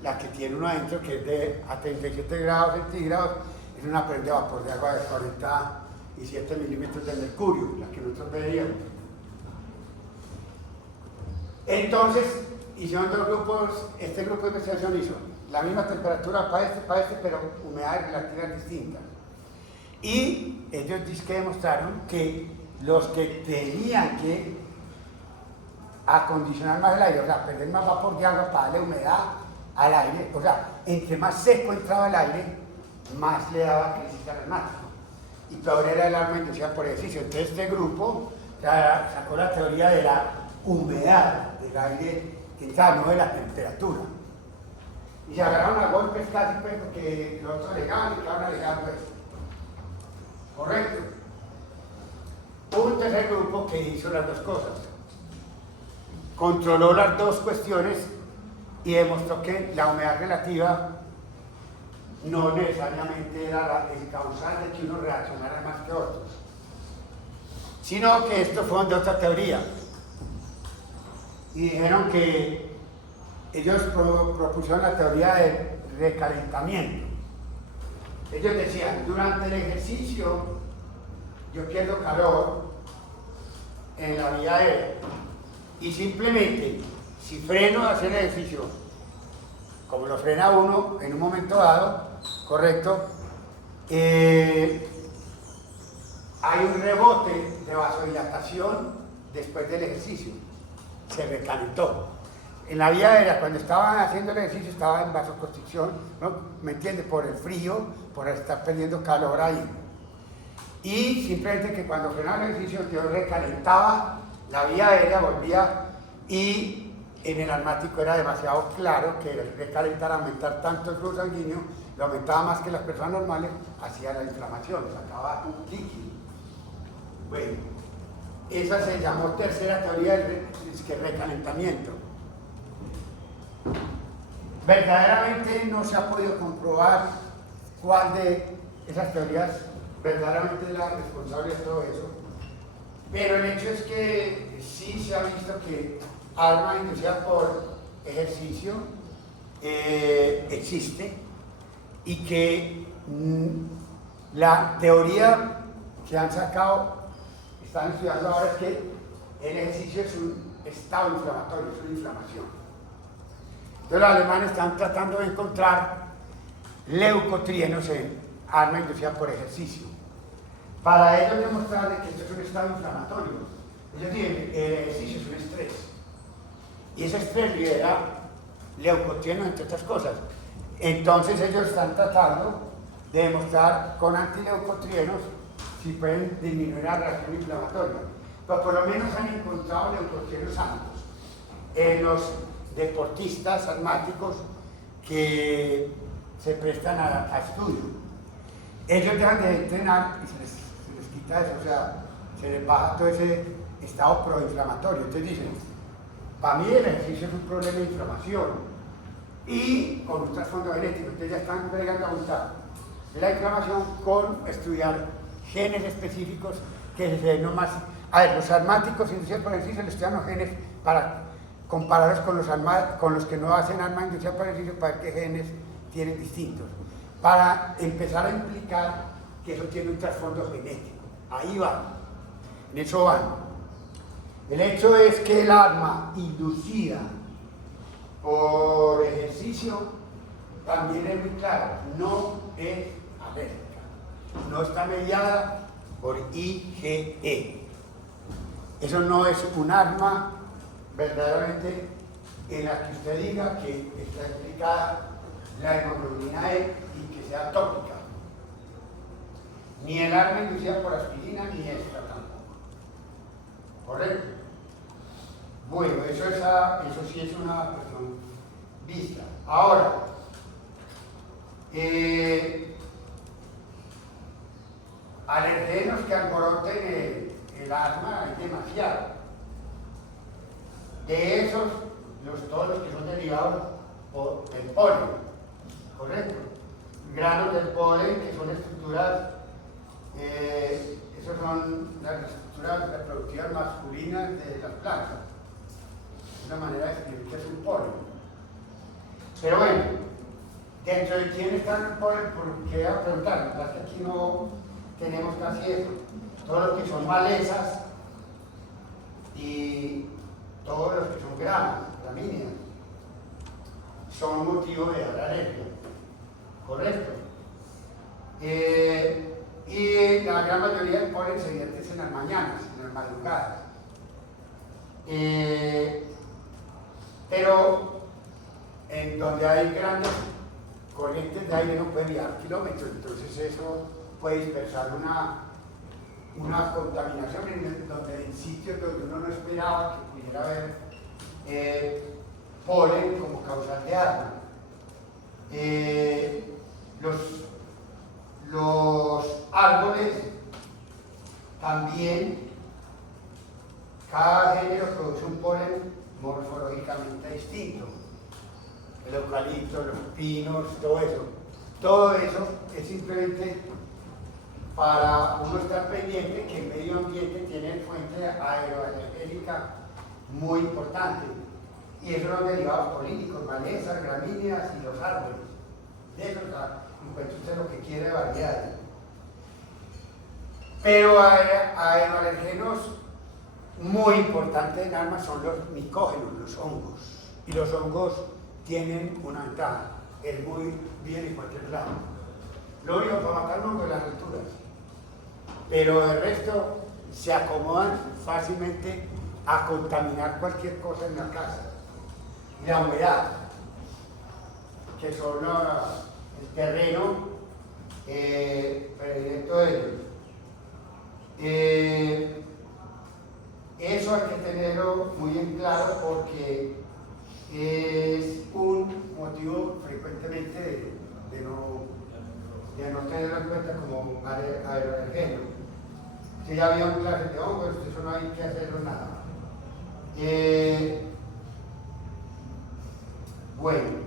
la que tiene uno adentro, que es de a 37 grados centígrados, es una prenda de vapor de agua de 47 milímetros de mercurio, la que nosotros veríamos. Entonces, hicieron dos grupos, este grupo de investigación hizo la misma temperatura para este, pero humedades relativas distintas. Y ellos que demostraron que los que tenían que acondicionar más el aire, o sea, perder más vapor de agua para darle humedad al aire, o sea, entre más seco entraba el aire, más le daba crisis al asmático. Y peor era el arma inducida por ejercicio. Entonces este grupo sacó la teoría de la humedad del aire que entraba, no de la temperatura. Y se agarraron a golpes casi, pues, porque los otros alegaban y quedaron alegando esto. Correcto. Hubo un tercer grupo que hizo las dos cosas. Controló las dos cuestiones y demostró que la humedad relativa no necesariamente era el causal de que uno reaccionara más que otros, sino que esto fue de otra teoría. Y dijeron que ellos propusieron la teoría del recalentamiento. Ellos decían, durante el ejercicio yo pierdo calor en la vía aérea y simplemente si freno de hacer ejercicio como lo frena uno en un momento dado, correcto, hay un rebote de vasodilatación después del ejercicio, se recalentó. En la vía aérea, cuando estaban haciendo el ejercicio, estaba en vasoconstricción, ¿no? ¿Me entiende? Por el frío, por estar perdiendo calor ahí. Y simplemente que cuando frenaba el ejercicio, yo recalentaba la vía aérea, volvía, y en el asmático era demasiado claro que el recalentar, aumentar tanto el flujo sanguíneo, lo aumentaba más que las personas normales, hacía la inflamación, sacaba un líquido. Bueno, esa se llamó tercera teoría del recalentamiento. Verdaderamente no se ha podido comprobar cuál de esas teorías verdaderamente es la responsable de todo eso, pero el hecho es que sí se ha visto que arma inducida por ejercicio existe, y que la teoría que han sacado, están estudiando ahora, es que el ejercicio es un estado inflamatorio, es una inflamación. Entonces los alemanes están tratando de encontrar leucotrienos en arma inducida por ejercicio, para ellos demostrar que esto es un estado inflamatorio. Ellos dicen el ejercicio es un estrés, y ese estrés libera leucotrienos, entre otras cosas. Entonces ellos están tratando de demostrar con antileucotrienos si pueden disminuir la reacción inflamatoria. Pero por lo menos han encontrado leucotrienos sanos en los deportistas asmáticos que se prestan a estudio. Ellos dejan de entrenar y se les quita eso, o sea, se les baja todo ese estado proinflamatorio. Entonces dicen, para mí el ejercicio es un problema de inflamación y con un trasfondo genético. Entonces ya están bregando a juntar la inflamación con estudiar genes específicos que se ven más. A ver, los asmáticos inducidos por ejercicio les estudian los genes para compararlos con los que no hacen arma inducida por ejercicio, para ver qué genes tienen distintos, para empezar a implicar que eso tiene un trasfondo genético. Ahí van, en eso van. El hecho es que el arma inducida por ejercicio también es muy claro, no es alérgica, no está mediada por IgE. Eso no es un arma verdaderamente en la que usted diga que está implicada la hemoglobina E y que sea tópica. Ni el arma inducida por aspirina ni esta tampoco. ¿Correcto? Bueno, eso sí es una cuestión vista. Ahora, alergenos que alboroten el asma hay demasiado. De esos, todos los que son derivados del polen, ¿correcto? Granos del polen, que son estructuras, esas son las estructuras reproductivas masculinas de las plantas. Una manera de escribir que es un polen. Pero bueno, dentro de quién está el polen, ¿por qué a preguntar? La verdad es que aquí no tenemos casi eso. Todos los que son malezas y todos los que son gramíneas son motivo de dar alergia. ¿Correcto? Y la gran mayoría del polen se vierte en las mañanas, en las madrugadas. Pero en donde hay grandes corrientes de aire no puede viajar kilómetros, entonces eso puede dispersar una contaminación en sitios donde uno no esperaba que pudiera haber polen como causal de asma. Los árboles también, cada género produce un polen morfológicamente distinto. El eucalipto, los pinos, todo eso es simplemente para uno estar pendiente que el medio ambiente tiene fuente aeroalergénica muy importante, y eso son derivados polínicos, malezas, gramíneas y los árboles. De eso encuentra usted lo que quiere de variedades. Pero aeroalergenos muy importantes en armas son los micógenos, los hongos. Y los hongos tienen una ventaja, es muy bien en cualquier lado. Lo único para matar hongos es las alturas, pero el resto se acomodan fácilmente a contaminar cualquier cosa en la casa. Y la humedad, que son el terreno predilecto de ellos. Eso hay que tenerlo muy en claro porque es un motivo frecuentemente de no tenerlo en cuenta como aeroalergeno. Si ya había un clase de hongos, eso no hay que hacerlo nada. Bueno,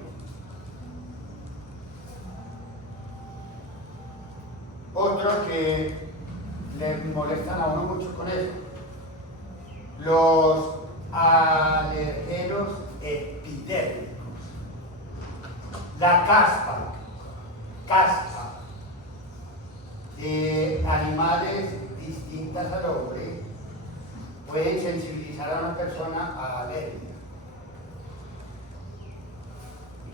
otro que le molestan a uno mucho con eso, los alergenos epidérmicos, la caspa de animales distintas al hombre pueden sensibilizar a una persona a la alergia.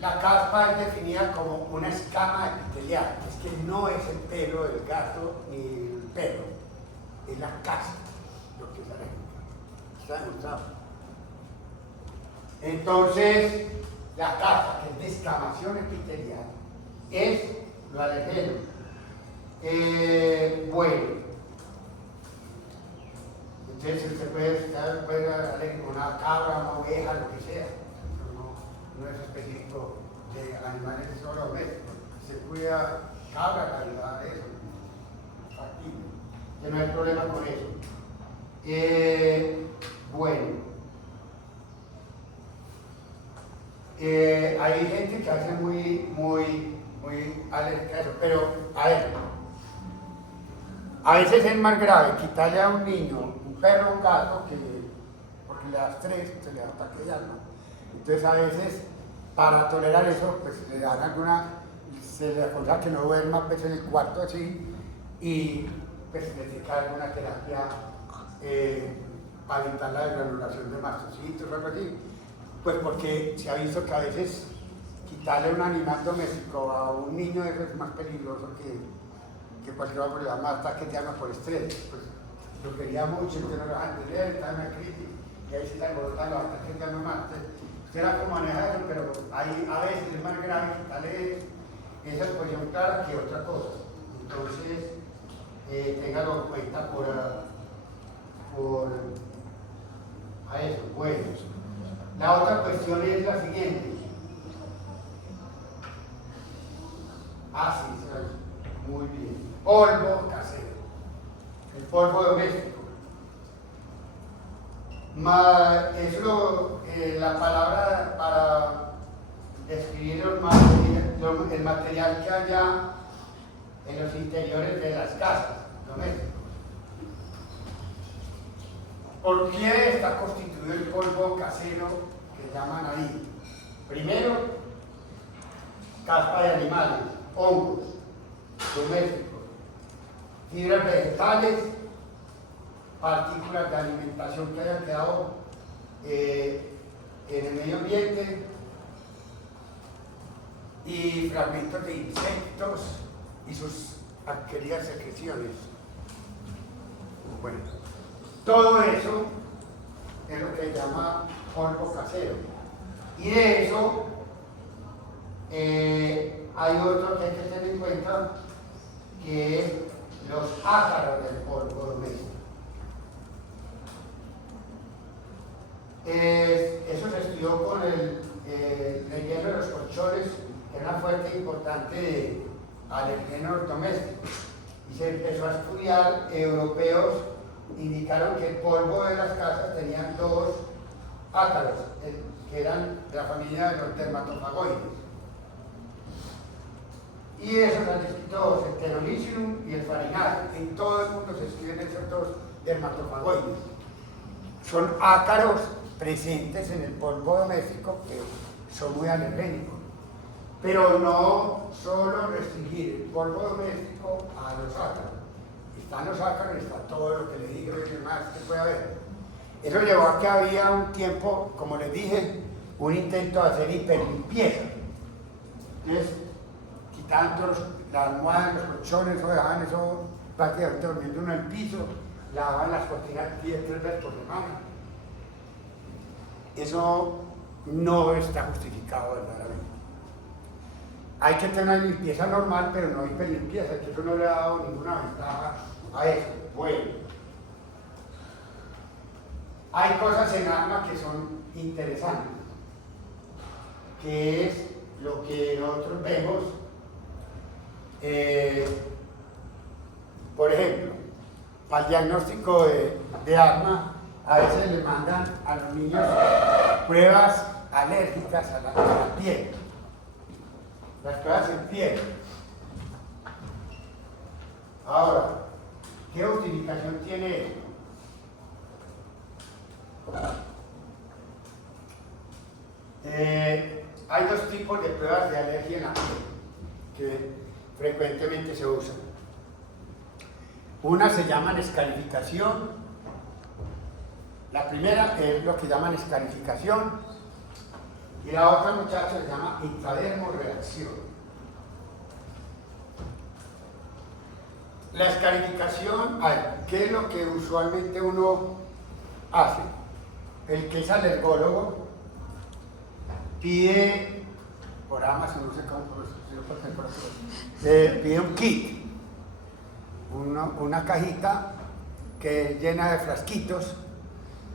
La caspa es definida como una escama epitelial, es que no es el pelo del gato ni el pelo, es la caspa lo que es alérgica. ¿Está demostrado? Entonces, la caspa, que es de escamación epitelial, es lo alergeno. Bueno, entonces usted puede estar alérgico a una cabra, una oveja, lo que sea. No es específico de animales solo domésticos. Se cuida cabra, calidad, eso, factible, que no hay problema con eso. Bueno, hay gente que hace muy alérgica a eso, pero a ver, a veces es más grave quitarle a un niño, un perro o un gato, que porque le da estrés, se le da ataque de alma. Entonces a veces, para tolerar eso, pues le dan se le aconseja que no duerma pues, en el cuarto así, y pues le dedica alguna terapia para evitar la desgranulación de mastocitos o algo así. Pues porque se ha visto que a veces quitarle un animal doméstico a un niño eso es más peligroso que cualquier otro, le da más ataques de alma por estrés. Pues lo quería mucho, que no lo dejan de leer, está en la crisis, y ahí se están botando los ataques de alma más. Usted la como maneja eso, pero hay, a veces es más grave quitarle esa exposición clara que otra cosa. Entonces, téngalo en cuenta por a eso. Bueno, la otra cuestión es la siguiente. Sí, muy bien. Polvo casero, el polvo doméstico. Es la palabra para describir el material que haya en los interiores de las casas domésticas. ¿Por qué está constituido el polvo casero que llaman ahí? Primero, caspa de animales, hongos domésticos, fibras vegetales, partículas de alimentación que hayan quedado en el medio ambiente y fragmentos de insectos y sus queridas secreciones. Bueno, todo eso es lo que se llama polvo casero. Y de eso hay otro que hay que tener en cuenta, que es los ácaros del polvo doméstico. Eso se estudió con el relleno de los colchones, que era una fuente importante de alergenos domésticos. Y se empezó a estudiar, europeos indicaron que el polvo de las casas tenían dos ácaros, que eran de la familia de los dermatofagoides. Y esos han descrito el Pterolysium y el Farinaceae. En todo el mundo se escriben esos dos dermatofagoides. Son ácaros presentes en el polvo doméstico que son muy alergénicos. Pero no solo restringir el polvo doméstico a los ácaros. Están los ácaros, está todo lo que le digo y demás que puede haber. Eso llevó a que había un tiempo, como les dije, un intento de hacer hiperlimpieza. Entonces, quitaban todas las almohadas, los colchones, o dejaban eso prácticamente durmiendo uno en el piso, lavaban las cortinas 3 veces por semana. Eso no está justificado verdaderamente. Hay que tener una limpieza normal, pero no hiperlimpieza, que eso no le ha dado ninguna ventaja a eso. Bueno, hay cosas en alma que son interesantes, que es lo que nosotros vemos. Por ejemplo, para el diagnóstico de asma, a veces le mandan a los niños pruebas alérgicas a la piel. Las pruebas en piel. Ahora, ¿qué utilización tiene esto? Hay dos tipos de pruebas de alergia en la piel que frecuentemente se usan. Una se llama escarificación. La primera es lo que llaman escarificación y la otra, muchachos, se llama intradermoreacción. La escarificación, ¿qué es lo que usualmente uno hace? El que es alergólogo pide, por Amazon, no sé cómo, pide un kit, una cajita que llena de frasquitos,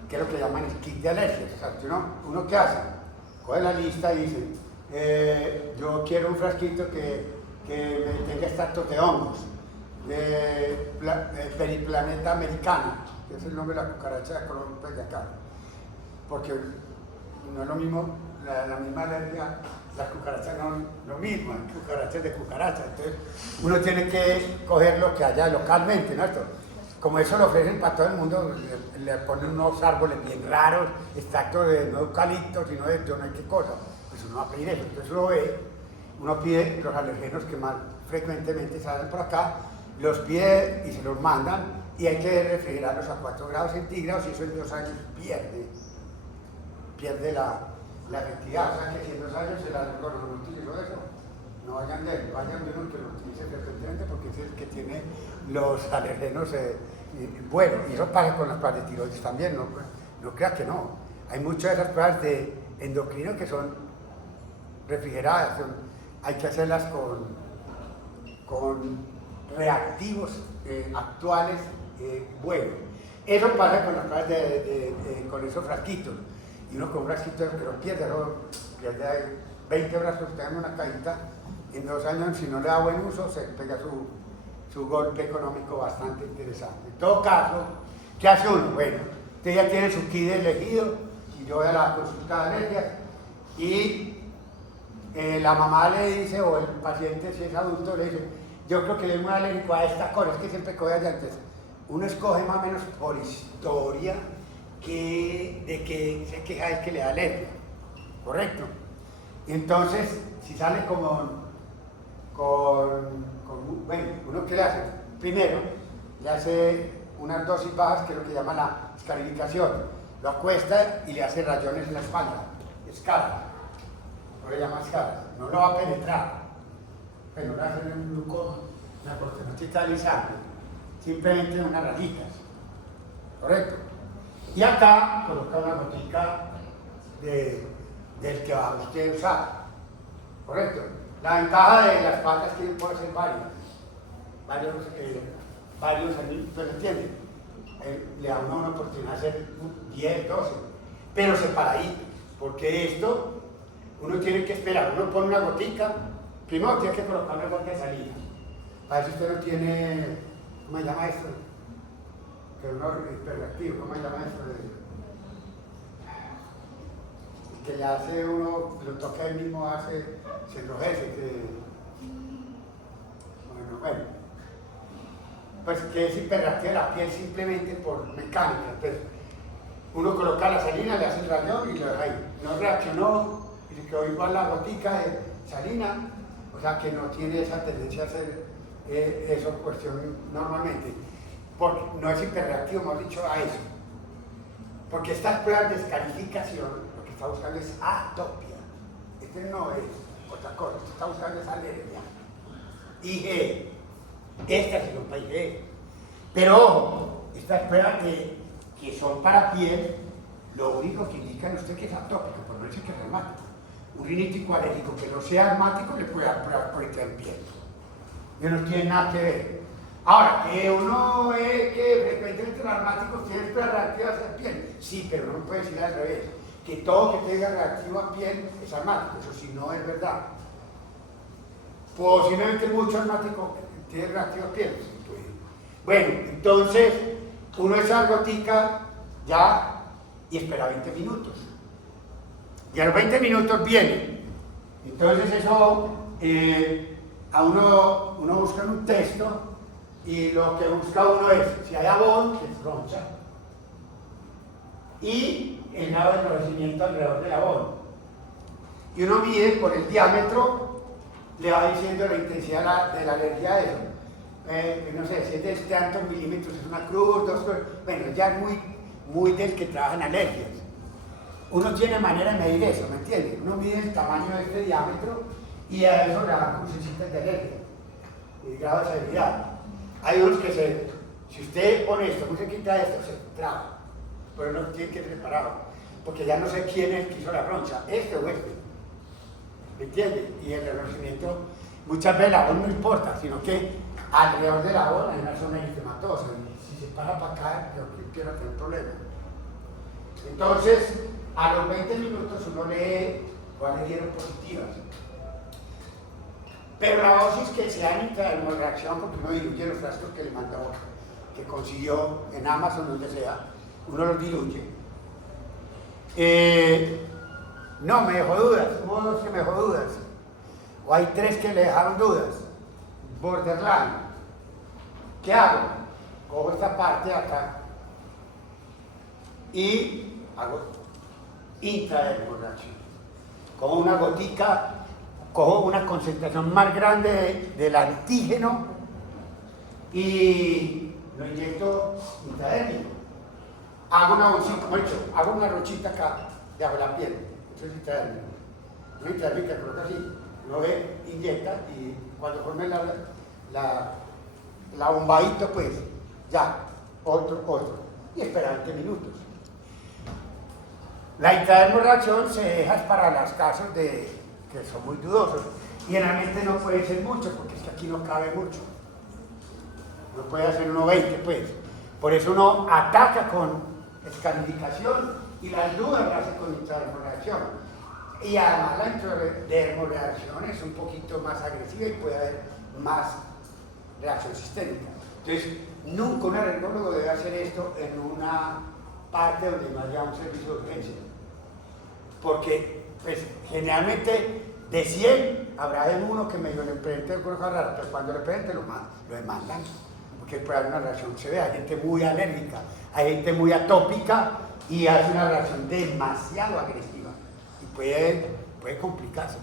que es lo que llaman el kit de alergias. O sea, uno ¿qué hace? Coge la lista y dice, yo quiero un frasquito que me tenga extractos de hongos, de Periplaneta americana, que es el nombre de la cucaracha de Colombia de acá, porque no es lo mismo, la misma alergia, las cucarachas no es lo mismo, hay cucarachas de cucarachas, entonces uno tiene que coger lo que haya localmente, ¿no? Como eso lo ofrecen para todo el mundo, le ponen unos árboles bien raros, extractos de no eucaliptos, sino de yo no sé qué cosa, pues uno va a pedir eso, entonces uno ve, uno pide los alergenos que más frecuentemente salen por acá, los pide y se los mandan, y hay que refrigerarlos a 4 grados centígrados, y eso en 2 años pierde la efectividad. O sea que si en 2 años el alergólogo no utilizó eso, no vayan de uno que lo utilice frecuentemente, porque es el que tiene los alergenos buenos, y eso pasa con las pruebas de tiroides también, no creas que no. Hay muchas de esas pruebas de endocrino que son refrigeradas, hay que hacerlas con reactivos actuales buenos. Eso pasa con las pruebas con esos frasquitos. Y uno con un frasquito que lo pierde 20 brazos, usted en una cajita, en 2 años, si no le da buen uso, se pega su golpe económico bastante interesante. En todo caso, ¿qué hace uno? Bueno, usted ya tiene su kit elegido, y yo voy a la consulta de alergias, y la mamá le dice, o el paciente, si es adulto, le dice, yo creo que es muy alérgico a esta cosa, es que siempre coge allá antes. Uno escoge más o menos por historia de que se queja es que le da alergia, ¿correcto? Y entonces, si sale bueno, uno ¿qué le hace? Primero, le hace unas dosis bajas, que es lo que llama la escarificación. Lo acuesta y le hace rayones en la espalda, escalas, no le llama escalas, no lo va a penetrar, pero le hacen un glucógeno, porque no está alisando, simplemente unas rayitas, ¿correcto? Y acá coloca una gotica del que va a usted usar, ¿correcto? La ventaja de las patas que puede ser varios ¿pero entienden? Le da una oportunidad de hacer 10, 12, pero separadito, porque esto uno tiene que esperar, uno pone una gotica, primero tiene que colocar una gota de salida, para eso usted no tiene, ¿cómo se llama esto? Que uno hiperreactivo, ¿cómo se llama esto? Que le hace uno, lo toca él mismo, se enrojece, bueno, pues que es hiperreactiva la piel simplemente por mecánica, pues uno coloca la salina, le hace el rayón y lo deja ahí, no reaccionó, y se quedó igual la gotica de salina, o sea que no tiene esa tendencia a hacer eso cuestión normalmente, porque no es hiperreactivo, hemos dicho a eso, porque estas pruebas de escarificación lo que está buscando es atopia, este no es otra cosa, está buscando esa alergia, IgE, esta sí son para IgE, pero ojo, estas pruebas que son para piel, lo único que indican usted que es atópico, por no decir que es reumático, un rinítico alérgico que no sea asmático le puede dar pruebas por en piel, y no tiene nada que ver. Ahora, que uno ve que frecuentemente los asmáticos tienen pruebas reactivas a piel, sí, pero no puede decir al revés, que todo que tenga reactivo a piel es asmático, eso sí no es verdad. Posiblemente muchos asmáticos tienen reactivo a piel. Bueno, entonces uno echa la gotica ya y espera 20 minutos. Y a los 20 minutos viene. Entonces eso, a uno busca en un texto y lo que busca uno es si hay abón, que es roncha, y el grado de enrojecimiento alrededor del abón. Y uno mide por el diámetro, le va diciendo la intensidad de la alergia a eso. No sé, si es de tantos milímetros es una cruz, dos cruces. Bueno, ya es muy del que trabaja en alergias. Uno tiene manera de medir eso, ¿me entiende? Uno mide el tamaño de este diámetro y a eso le dan crucecitas de alergia y grado de severidad. Hay unos que si usted pone esto, se quita esto, se traba, pero no tiene que ser preparado, porque ya no sé quién es el que hizo la roncha, este o este, ¿me entiende? Y el reconocimiento, muchas veces la voz no importa, sino que alrededor de la voz hay una zona eritematosa, y si se para para acá, yo quiero tener problemas. Entonces, a los 20 minutos uno lee cuáles dieron positivas. Pero la dosis que se da en intradermoreacción, porque uno diluye los frascos que le mandó, que consiguió en Amazon, donde sea, uno los diluye. No, me dejó dudas, hubo dos que me dejó dudas. O hay tres que le dejaron dudas. Borderline. ¿Qué hago? Cojo esta parte de acá y hago intradermoreacción. Cojo una gotica, cojo una concentración más grande del antígeno y lo inyecto intradérmico. Hago una bolsita, hago una rochita acá, debajo de la piel. Eso es intradérmico. Una intradérmica coloca así, lo ve, inyecta y cuando forme la bombadita, pues ya, otro. Y espera 20 minutos. La intradermoreacción se deja para los casos que son muy dudosos. Y generalmente no puede ser mucho, porque es que aquí no cabe mucho. No puede hacer 1,20 pues. Por eso uno ataca con escarificación y las dudas las hace con intradermoreacción. Y además la intradermoreacción es un poquito más agresiva y puede haber más reacción sistémica. Entonces, nunca un alergólogo debe hacer esto en una parte donde no haya un servicio de urgencia. Porque, pues, generalmente de 100 habrá uno que medio le presente el cuerpo raro, pero cuando le presente lo demandan, porque puede haber una reacción severa. Hay gente muy alérgica, hay gente muy atópica y hace una reacción demasiado agresiva y puede complicarse,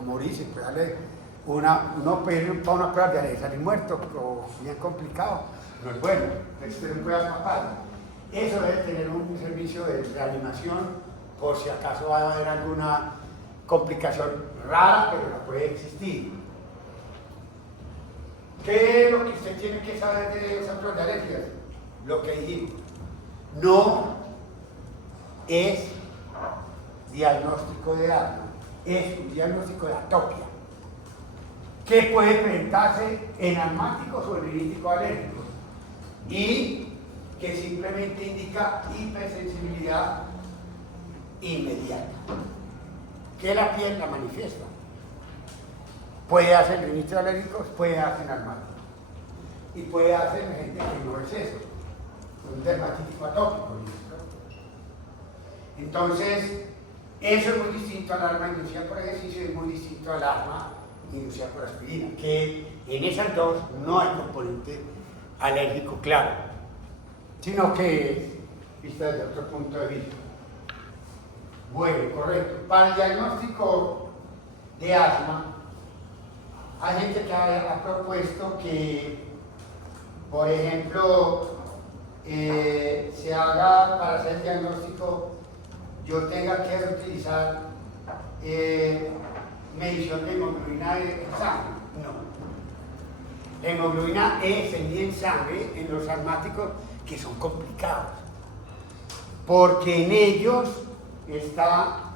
o morirse, puede darle uno puede ir para una prueba de alergia, salir muerto o bien complicado, no es bueno, usted no puede escapar. Eso debe tener un servicio de reanimación por si acaso va a haber alguna complicación rara, pero no puede existir. ¿Qué es lo que usted tiene que saber de esas pruebas de alergias? Lo que dijimos. No es diagnóstico de asma, es un diagnóstico de atopia, que puede presentarse en asmáticos o en rinitíticos alérgicos y que simplemente indica hipersensibilidad inmediata, que la piel la manifiesta. Puede hacer rinitis alérgicos, puede hacer asmáticos y puede hacer gente que no es eso, un dermatítico atópico. Entonces, eso es muy distinto al asma inducida por ejercicio y es muy distinto al asma inducida por aspirina, que en esas dos no hay componente alérgico claro, sino que vista desde otro punto de vista. Bueno, correcto. Para el diagnóstico de asma, hay gente que ha propuesto que, por ejemplo, se haga para hacer el diagnóstico, yo tenga que utilizar medición de hemoglobina en sangre. No. La hemoglobina E se mide en sangre en los asmáticos que son complicados, porque en ellos está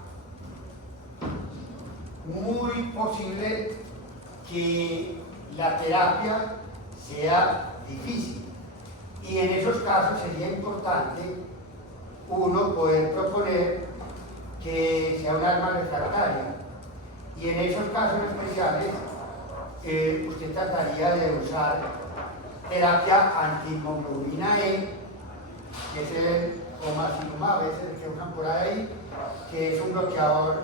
muy posible que la terapia sea difícil. Y en esos casos sería importante uno poder proponer que sea un arma refractaria. Y en esos casos especiales, usted trataría de usar terapia antimoglobina E, que es el omalizumab, es el que usan por ahí, que es un bloqueador,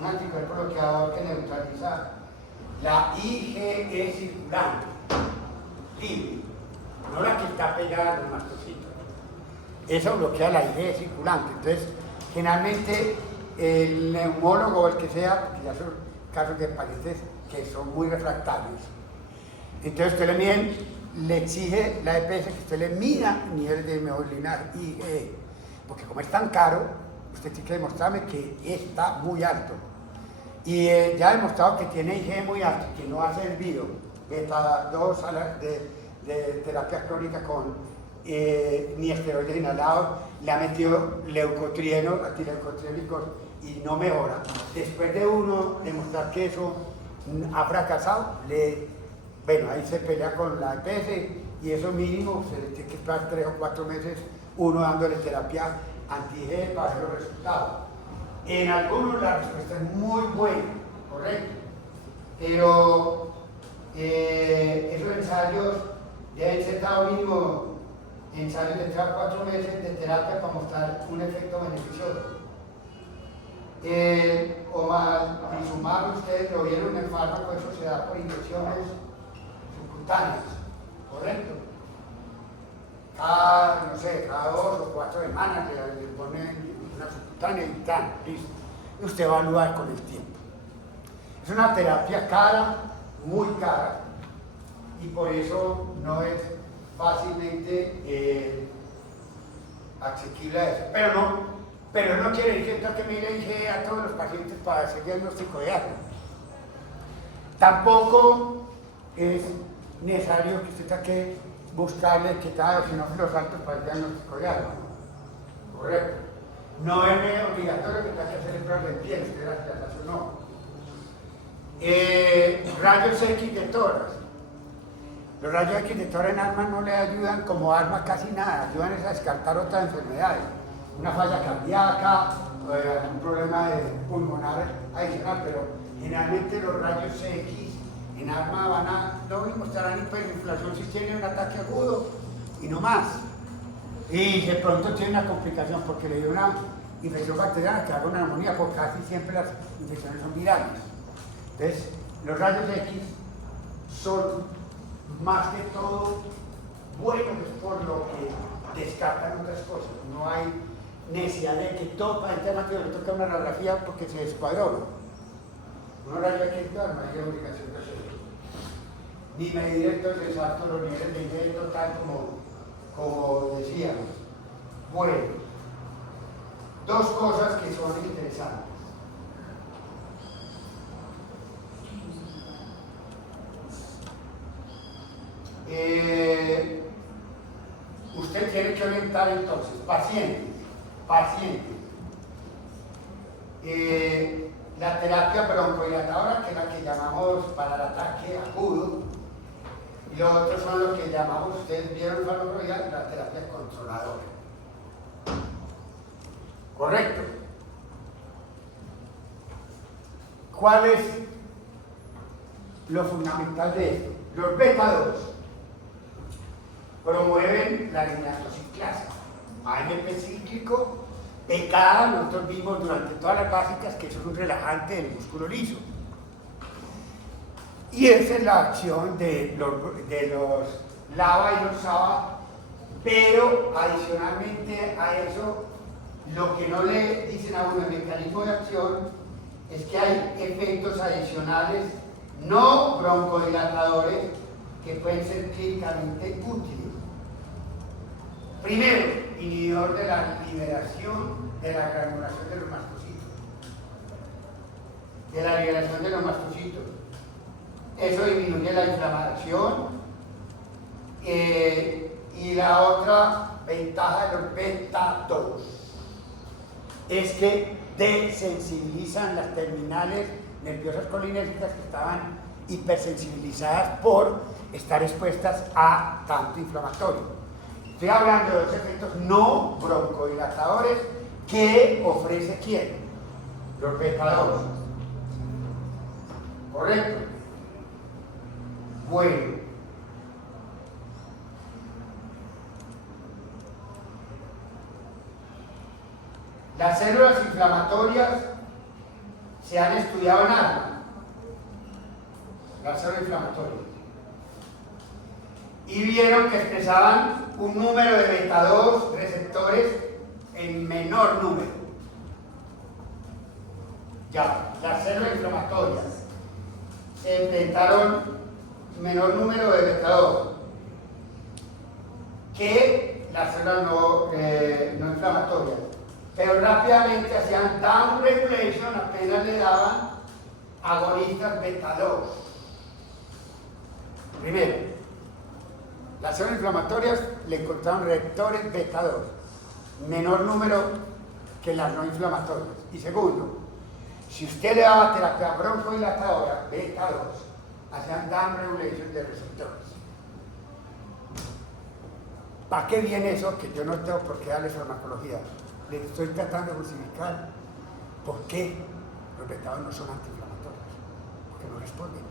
un anticuerpo bloqueador que neutraliza la IgE circulante, libre, no la que está pegada a los mastocitos. Eso bloquea la IgE circulante. Entonces, generalmente el neumólogo o el que sea, porque ya son casos de pacientes que son muy refractarios, entonces usted le exige la EPS que usted le mida niveles de hemoglobina IgE, porque como es tan caro, usted tiene que demostrarme que está muy alto. Y ya ha demostrado que tiene IgE muy alto, que no ha servido beta 2 de terapia crónica con ni esteroides inhalados, le ha metido leucotrieno, antileucotriénicos y no mejora. Después de uno demostrar que eso ha fracasado, bueno, ahí se pelea con la EPS y eso mínimo, se le tiene que esperar 3 o 4 meses uno dándole terapia anti-IgE para ver los resultados. En algunos la respuesta es muy buena, correcto, pero esos ensayos deben ser dado mínimo ensayos de 3 a 4 meses de terapia para mostrar un efecto beneficioso. El omalizumab, ustedes lo vieron en el fármaco, eso se da por inyecciones subcutáneas, correcto. Cada 2 o 4 semanas le ponen una subcutánea y tal, listo. Y usted evalúa con el tiempo. Es una terapia cara, muy cara, y por eso no es fácilmente asequible a eso. Pero no quiere decir que me le dije a todos los pacientes para hacer diagnóstico de algo. Tampoco es necesario que usted tenga que buscarle que cada eosinófilos altos para el diagnóstico de algo. Correcto. No es obligatorio que tenga que hacer el prueba de piel, usted gracias a eso no. Rayos X de tórax. Los rayos X de tórax en arma no le ayudan como arma casi nada, ayudan a descartar otras enfermedades, una falla cardíaca, un problema pulmonar adicional, pero generalmente los rayos X en arma no mostrarán hiperinflación si tiene un ataque agudo y no más. Y de pronto tiene una complicación porque le dio una infección bacteriana que haga una neumonía, porque casi siempre las infecciones son virales. Entonces, los rayos X son más que todo buenos por lo que descartan otras cosas. No hay necesidad de que todo paciente hemático le toque una radiografía porque se descuadró. Uno rayo X no hay obligación de hacerlo. Ni medir entonces exactos los niveles de IgE total como decíamos. Bueno, dos cosas que son interesantes. Usted tiene que orientar entonces, pacientes. La terapia broncodilatadora, que es la que llamamos para el ataque agudo, y los otros son lo que llamamos, ustedes vieron el farmacología, la terapia controladora. ¿Correcto? ¿Cuál es lo fundamental de esto? Los beta 2 promueven la eliminatociclasa, AMP cíclico, PKA, nosotros vimos durante todas las básicas que eso es un relajante del músculo liso. Y esa es la acción de los LABA y los SABA, pero adicionalmente a eso, lo que no le dicen a uno el mecanismo de acción es que hay efectos adicionales no broncodilatadores que pueden ser clínicamente útiles. Primero, inhibidor de la liberación de la granulación de los mastocitos. Eso disminuye la inflamación. Y la otra ventaja de los beta 2 es que desensibilizan las terminales nerviosas colinérgicas que estaban hipersensibilizadas por estar expuestas a tanto inflamatorio. Estoy hablando de los efectos no broncodilatadores que ofrece ¿quién? Los beta 2. ¿Correcto? Bueno, Las células inflamatorias se han estudiado en asma, las células inflamatorias, y vieron que expresaban un número de beta 2 receptores en menor número. Ya, las células inflamatorias se enfrentaron menor número de beta 2 que las células no inflamatorias, pero rápidamente hacían down regulation apenas le daban agonistas beta 2. Primero, las células inflamatorias le encontraron receptores beta 2, menor número que las no inflamatorias. Y segundo, si usted le daba terapia broncodilatadora beta 2, hacían down regulation de receptores. ¿Para qué viene eso? Que yo no tengo por qué darle farmacología. Le estoy tratando de justificar por qué los beta 2 no son antiinflamatorios, porque no responden.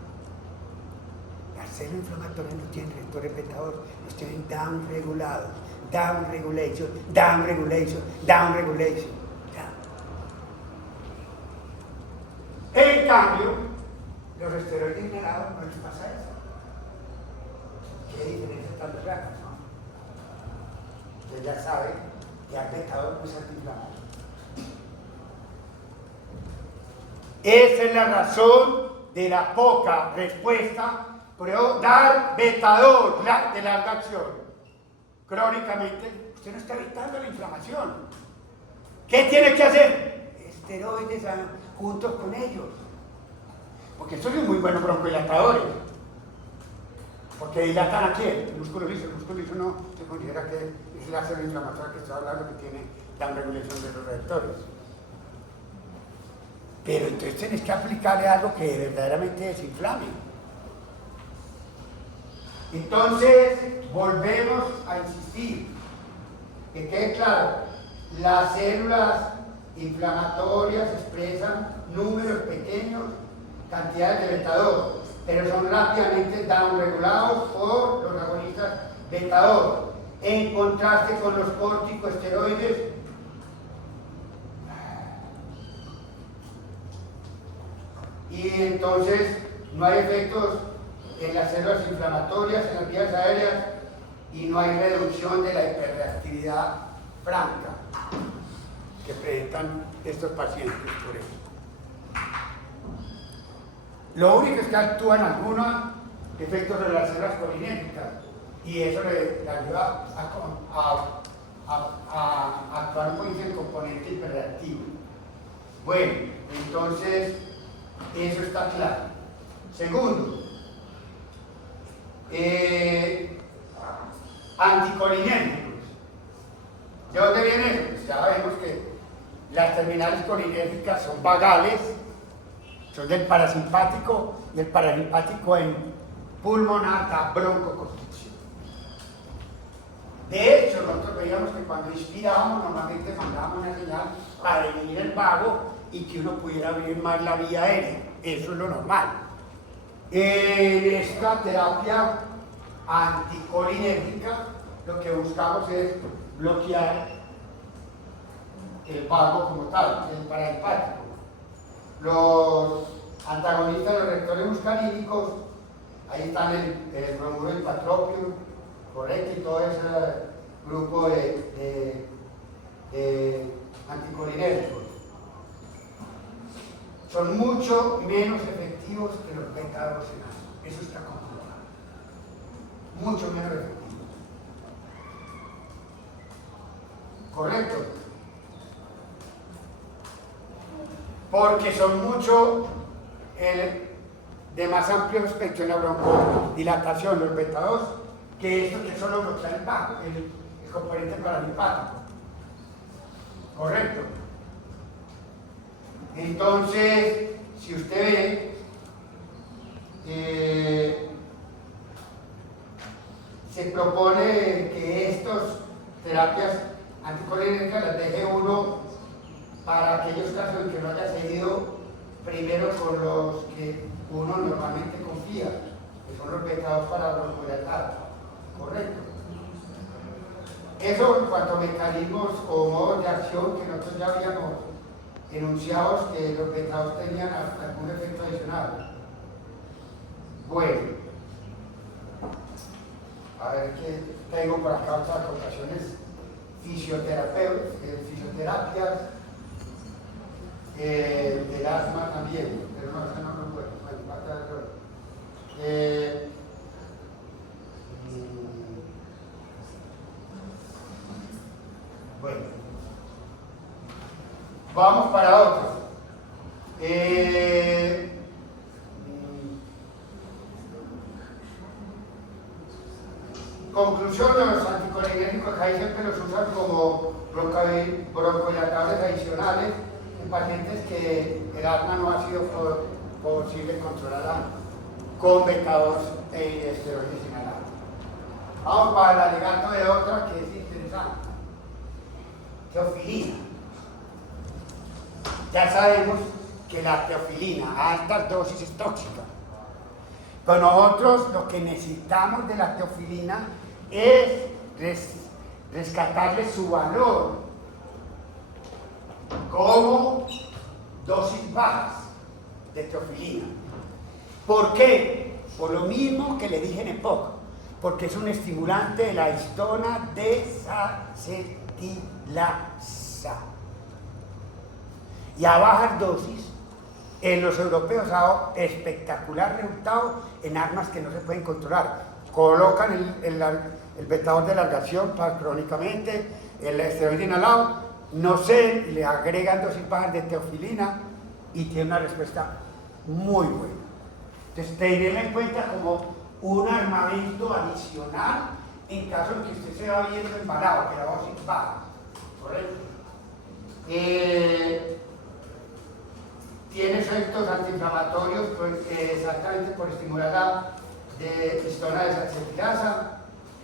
Las células inflamatorias no tienen receptores beta 2, los tienen down regulados, down regulation, down regulation, down regulation. En cambio, los esteroides inhalados no les pasa eso. ¿Qué diferencia tan raras, no? Usted ya sabe que el beta 2 no es antiinflamatorio. Esa es la razón de la poca respuesta por dar beta 2 de larga acción. Crónicamente, usted no está evitando la inflamación. ¿Qué tiene que hacer? Esteroides juntos con ellos. Porque estos son muy buenos broncodilatadores. Porque dilatan a quién? El músculo liso. El músculo liso no se considera que es la célula inflamatoria que estoy hablando que tiene tan regulación de los receptores. Pero entonces tienes que aplicarle algo que verdaderamente desinflame. Entonces, volvemos a insistir. Que quede claro, las células inflamatorias expresan números pequeños, cantidades de beta 2, pero son rápidamente down regulados por los agonistas beta 2, en contraste con los corticosteroides. Y entonces no hay efectos en las células inflamatorias, en las vías aéreas, y no hay reducción de la hiperreactividad franca que presentan estos pacientes por eso. Lo único es que actúan algunos efectos de las células colinérgicas y eso le ayuda a actuar un poquito en el componente hiperreactivo. Bueno, entonces eso está claro. Segundo, anticolinérgicos. ¿De dónde viene eso? Pues ya sabemos que las terminales colinérgicas son vagales, son del parasimpático, y el parasimpático en pulmonar da broncoconstricción. De hecho, nosotros veíamos que cuando inspirábamos normalmente mandábamos una señal para eliminar el vago y que uno pudiera abrir más la vía aérea. Eso es lo normal. En esta terapia anticolinérgica lo que buscamos es bloquear el vago como tal, el parasimpático. Los antagonistas de los receptores muscarínicos, ahí están el bromuro hipatropium, correcto, y todo ese grupo de anticolinérgicos. Son mucho menos efectivos que los beta 2 en asma. Eso está comprobado. Mucho menos efectivos. ¿Correcto? Porque son mucho de más amplio espectro en la broncodilatación, los beta 2, que estos que solo bloquean el vago, el componente parasimpático. ¿Correcto? Entonces, si usted ve, se propone que estas terapias anticolinérgicas las deje uno para aquellos casos en que no haya seguido primero con los que uno normalmente confía, que son los beta 2 para broncodilatar. ¿Correcto? Eso en cuanto a mecanismos o modos de acción que nosotros ya habíamos enunciado que los betados tenían algún efecto adicional. Bueno, a ver qué tengo por acá otras acotaciones. Fisioterapias, el asma también, pero no, eso no lo puedo. Bueno, vamos para otro. Conclusión, los anticolinérgicos acá siempre los usan como broncodilatadores adicionales en pacientes que el asma no ha sido posible controlar con beta-2 e esteroides inhalados. Vamos para el alegato de otra que es interesante. Teofilina. Ya sabemos que la teofilina a altas dosis es tóxica. Pero nosotros lo que necesitamos de la teofilina es rescatarle su valor como dosis bajas de teofilina. ¿Por qué? Por lo mismo que le dije en EPOC, porque es un estimulante de la histona desacetilasa. Y a bajas dosis, en los europeos ha dado espectacular resultado en armas que no se pueden controlar. Colocan el beta-2 de largación crónicamente, el esteroide inhalado, no sé, le agregan dosis bajas de teofilina y tiene una respuesta muy buena. Entonces, tenerla en cuenta como un armamento adicional en caso de que usted se va viendo embalado, que la dosis baja, ¿correcto? Tiene efectos antiinflamatorios exactamente por estimular la histona desacetilasa,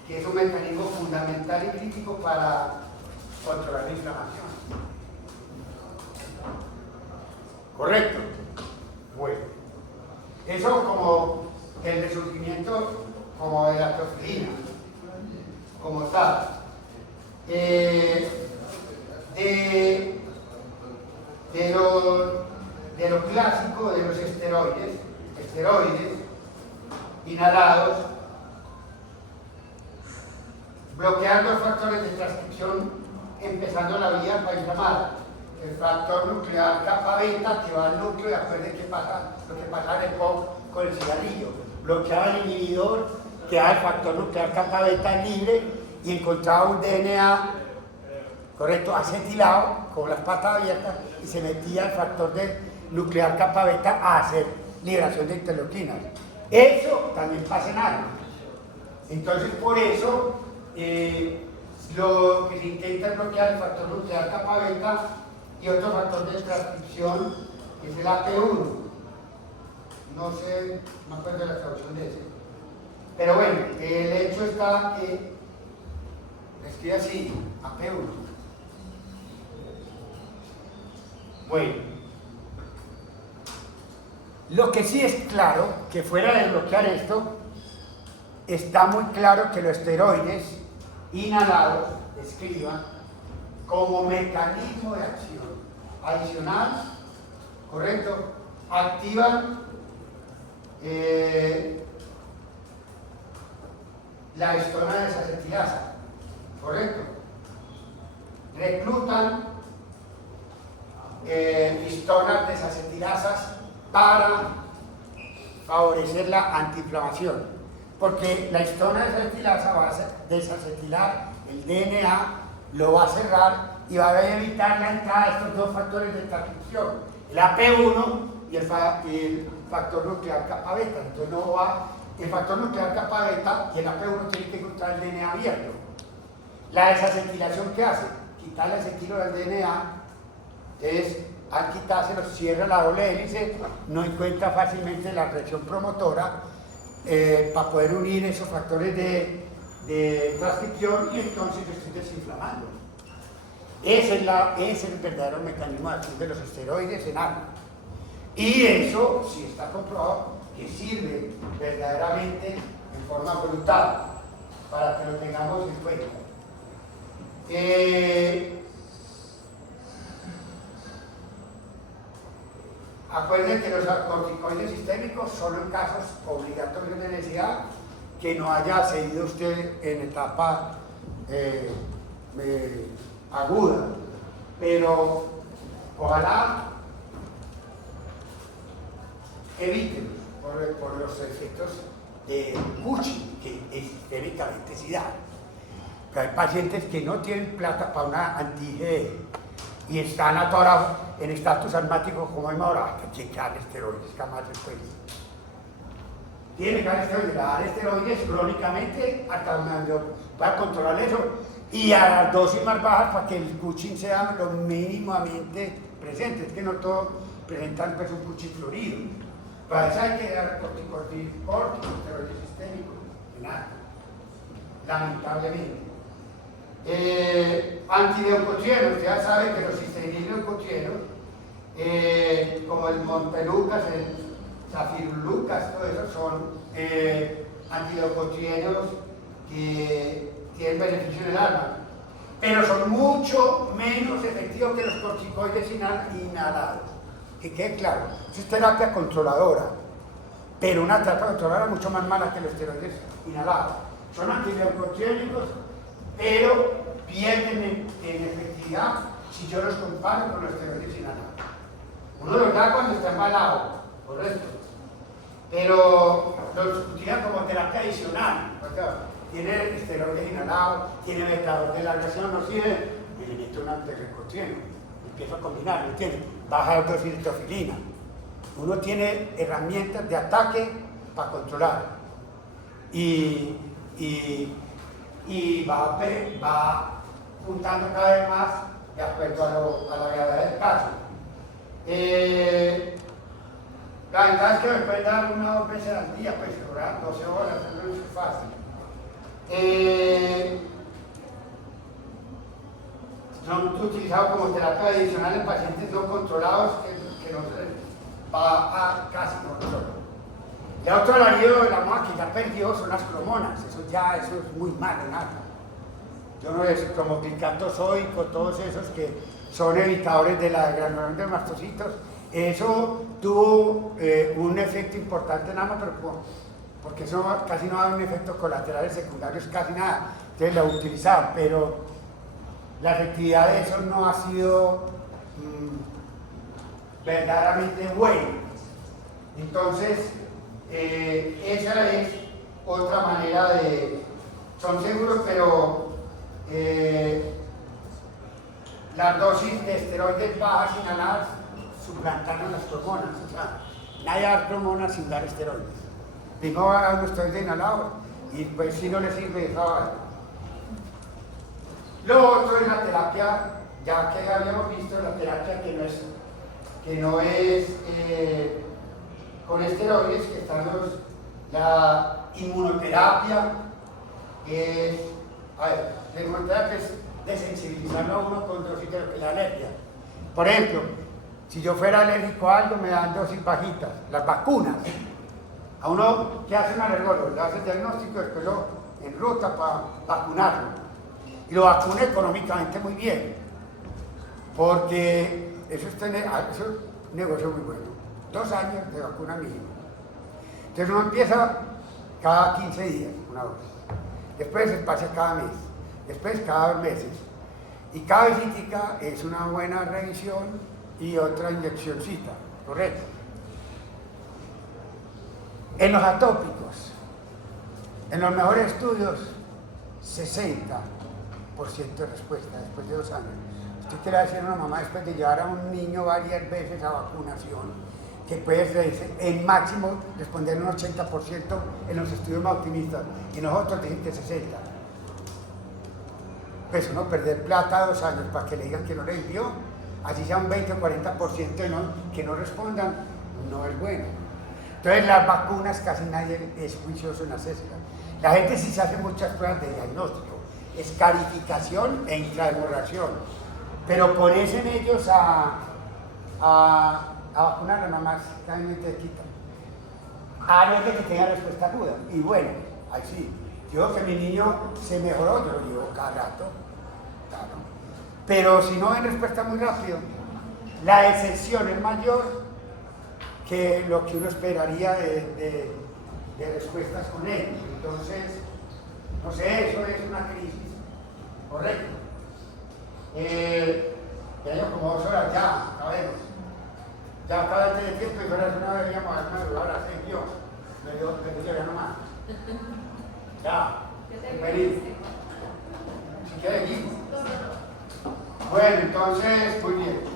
que es un mecanismo fundamental y crítico para controlar la inflamación. ¿Correcto? Bueno, eso como el resurgimiento como de la teofilina, como tal. De lo clásico de los esteroides inhalados, bloquear los factores de transcripción empezando la vía para inflamar. El factor nuclear kappa beta que va al núcleo, y acuérdense qué pasa, lo que pasa en el POC con el cigarrillo. Bloqueaba el inhibidor, quedaba el factor nuclear kappa beta libre y encontraba un DNA, correcto, acetilado, con las patas abiertas, y se metía el factor nuclear kappa beta a hacer liberación de interleuquinas. Eso también pasa en armas. Entonces, por eso, lo que se intenta es bloquear el factor nuclear kappa beta y otro factor de transcripción, que es el AP1. No sé, no me acuerdo de la traducción de ese. Pero bueno, el hecho está que escribe así, AP1. Bueno, lo que sí es claro, que fuera de bloquear esto, está muy claro que los esteroides inhalados, escriban, como mecanismo de acción adicional, ¿correcto? Activan la histona desacetilasa, ¿correcto? Reclutan histonas desacetilasas para favorecer la antiinflamación, porque la histona desacetilasa va a desacetilar el DNA, lo va a cerrar y va a evitar la entrada de estos dos factores de transcripción, el AP1 y el factor nuclear kappa beta. Entonces no va, el factor nuclear kappa beta y el AP1 tienen que encontrar el DNA abierto. La desacetilación, ¿qué hace? Quitarle acetilo del DNA. Entonces, al quitárselo, cierra la doble hélice, no encuentra fácilmente la reacción promotora para poder unir esos factores de transcripción y entonces yo estoy desinflamando. Ese es el verdadero mecanismo de acción de los esteroides en armas. Y eso sí está comprobado que sirve verdaderamente en forma brutal para que lo tengamos en cuenta. Acuérdense que los corticoides sistémicos solo en casos obligatorios de necesidad, que no haya seguido usted en etapa aguda, pero ojalá eviten por los efectos de Cushing, que histéricamente sí da. Que hay pacientes que no tienen plata para una anti-IgE y están atorados en estatus asmático como hemos ahora, que chequear esteroides, jamás después. Tiene que dar esteroides, dar esteroides crónicamente hasta donde para controlar eso y a las dosis más bajas para que el Cushing sea lo mínimamente presente. Es que no todos presentan pues, un Cushing florido. Para eso hay que dar corticosteroides sistémicos en alto, lamentablemente. Antileucotrienos, ya saben que los cisteínileucotrienos, como el Montelukast, el Zafirlukast, todo eso son antileucotrienos que tienen beneficio en el alma, pero son mucho menos efectivos que los corticoides inhalados. Que quede claro, eso es terapia controladora, pero una terapia controladora mucho más mala que los esteroides inhalados. Son antileucotriénicos, pero pierden en efectividad si yo los comparo con los esteroides inhalados. Uno los da cuando está embalado, correcto, pero los utilizan como terapia adicional. Tiene esteroides inhalados, tiene metador de largación, no sirve, y le meto un antileucotrieno, empiezo a combinar, ¿me entiendes? Baja dosis de teofilina. Uno tiene herramientas de ataque para controlar y va juntando cada vez más de acuerdo a la gravedad del caso. La ventaja es que me pueden dar 1 o 2 veces al día, pues durar 12 horas, eso no es fácil. Son utilizados como terapia adicional en pacientes no controlados que no se va a casi control. Y otro alarido de la moda que ya perdió son las cromonas, eso es muy malo, nada. Yo no es como glicatozoico, todos esos que son evitadores de la granulación de mastocitos, eso tuvo un efecto importante en AMA, pero porque eso casi no da un efecto colaterales secundarios, casi nada, entonces lo utilizaban, pero la efectividad de eso no ha sido verdaderamente buena. Entonces, esa es otra manera de... Son seguros, pero las dosis de esteroides bajas inhaladas suplantaron las hormonas. O sea, nadie da hormonas sin dar esteroides. Primero va a dar los esteroides inhalados y pues si no le sirve, esa vale. Lo otro es la terapia, ya que habíamos visto, la terapia que no es con esteroides, que están la inmunoterapia, la inmunoterapia es desensibilizarlo a uno con dosis de lo que es la alergia. Por ejemplo, si yo fuera alérgico a algo, me dan dosis bajitas, las vacunas. A uno que hace un alergólogo, le hace el diagnóstico, después lo enruta para vacunarlo. Y lo vacuna económicamente muy bien, porque eso es un negocio muy bueno. 2 años de vacuna mínima. Entonces uno empieza cada 15 días, una dosis. Después se pasa cada mes, después cada 2 meses. Y cada visita es una buena revisión y otra inyeccióncita, ¿correcto? En los atópicos, en los mejores estudios, 60% de respuesta después de 2 años. Usted quiere decir a una mamá después de llevar a un niño varias veces a vacunación, que puede en máximo responder un 80% en los estudios más optimistas, y nosotros dicen que 60%. Pues uno perder plata 2 años para que le digan que no le envió, así sea un 20 o 40% que no respondan, no es bueno. Entonces las vacunas casi nadie es juicioso en hacerlas. La gente sí se hace muchas pruebas de diagnóstico, escarificación e intrahemorragión, pero ponerse en ellos a vacunar nada más, cada vez te quitan. A no es de que tenga respuesta aguda. Y bueno, ahí sí, yo que mi niño se mejoró, yo lo llevo cada rato, Pero si no hay respuesta muy rápido, la excepción es mayor que lo que uno esperaría de respuestas con él. Entonces, no sé, eso es una crisis. Correcto. Ya llevo como 2 horas, ya, acabemos. Ya acaba de tener tiempo y fuera una vez íbamos a hacer una hora, así yo. Me dio ya nomás. Ya, feliz. Si quieres ir. Bueno, entonces, muy bien.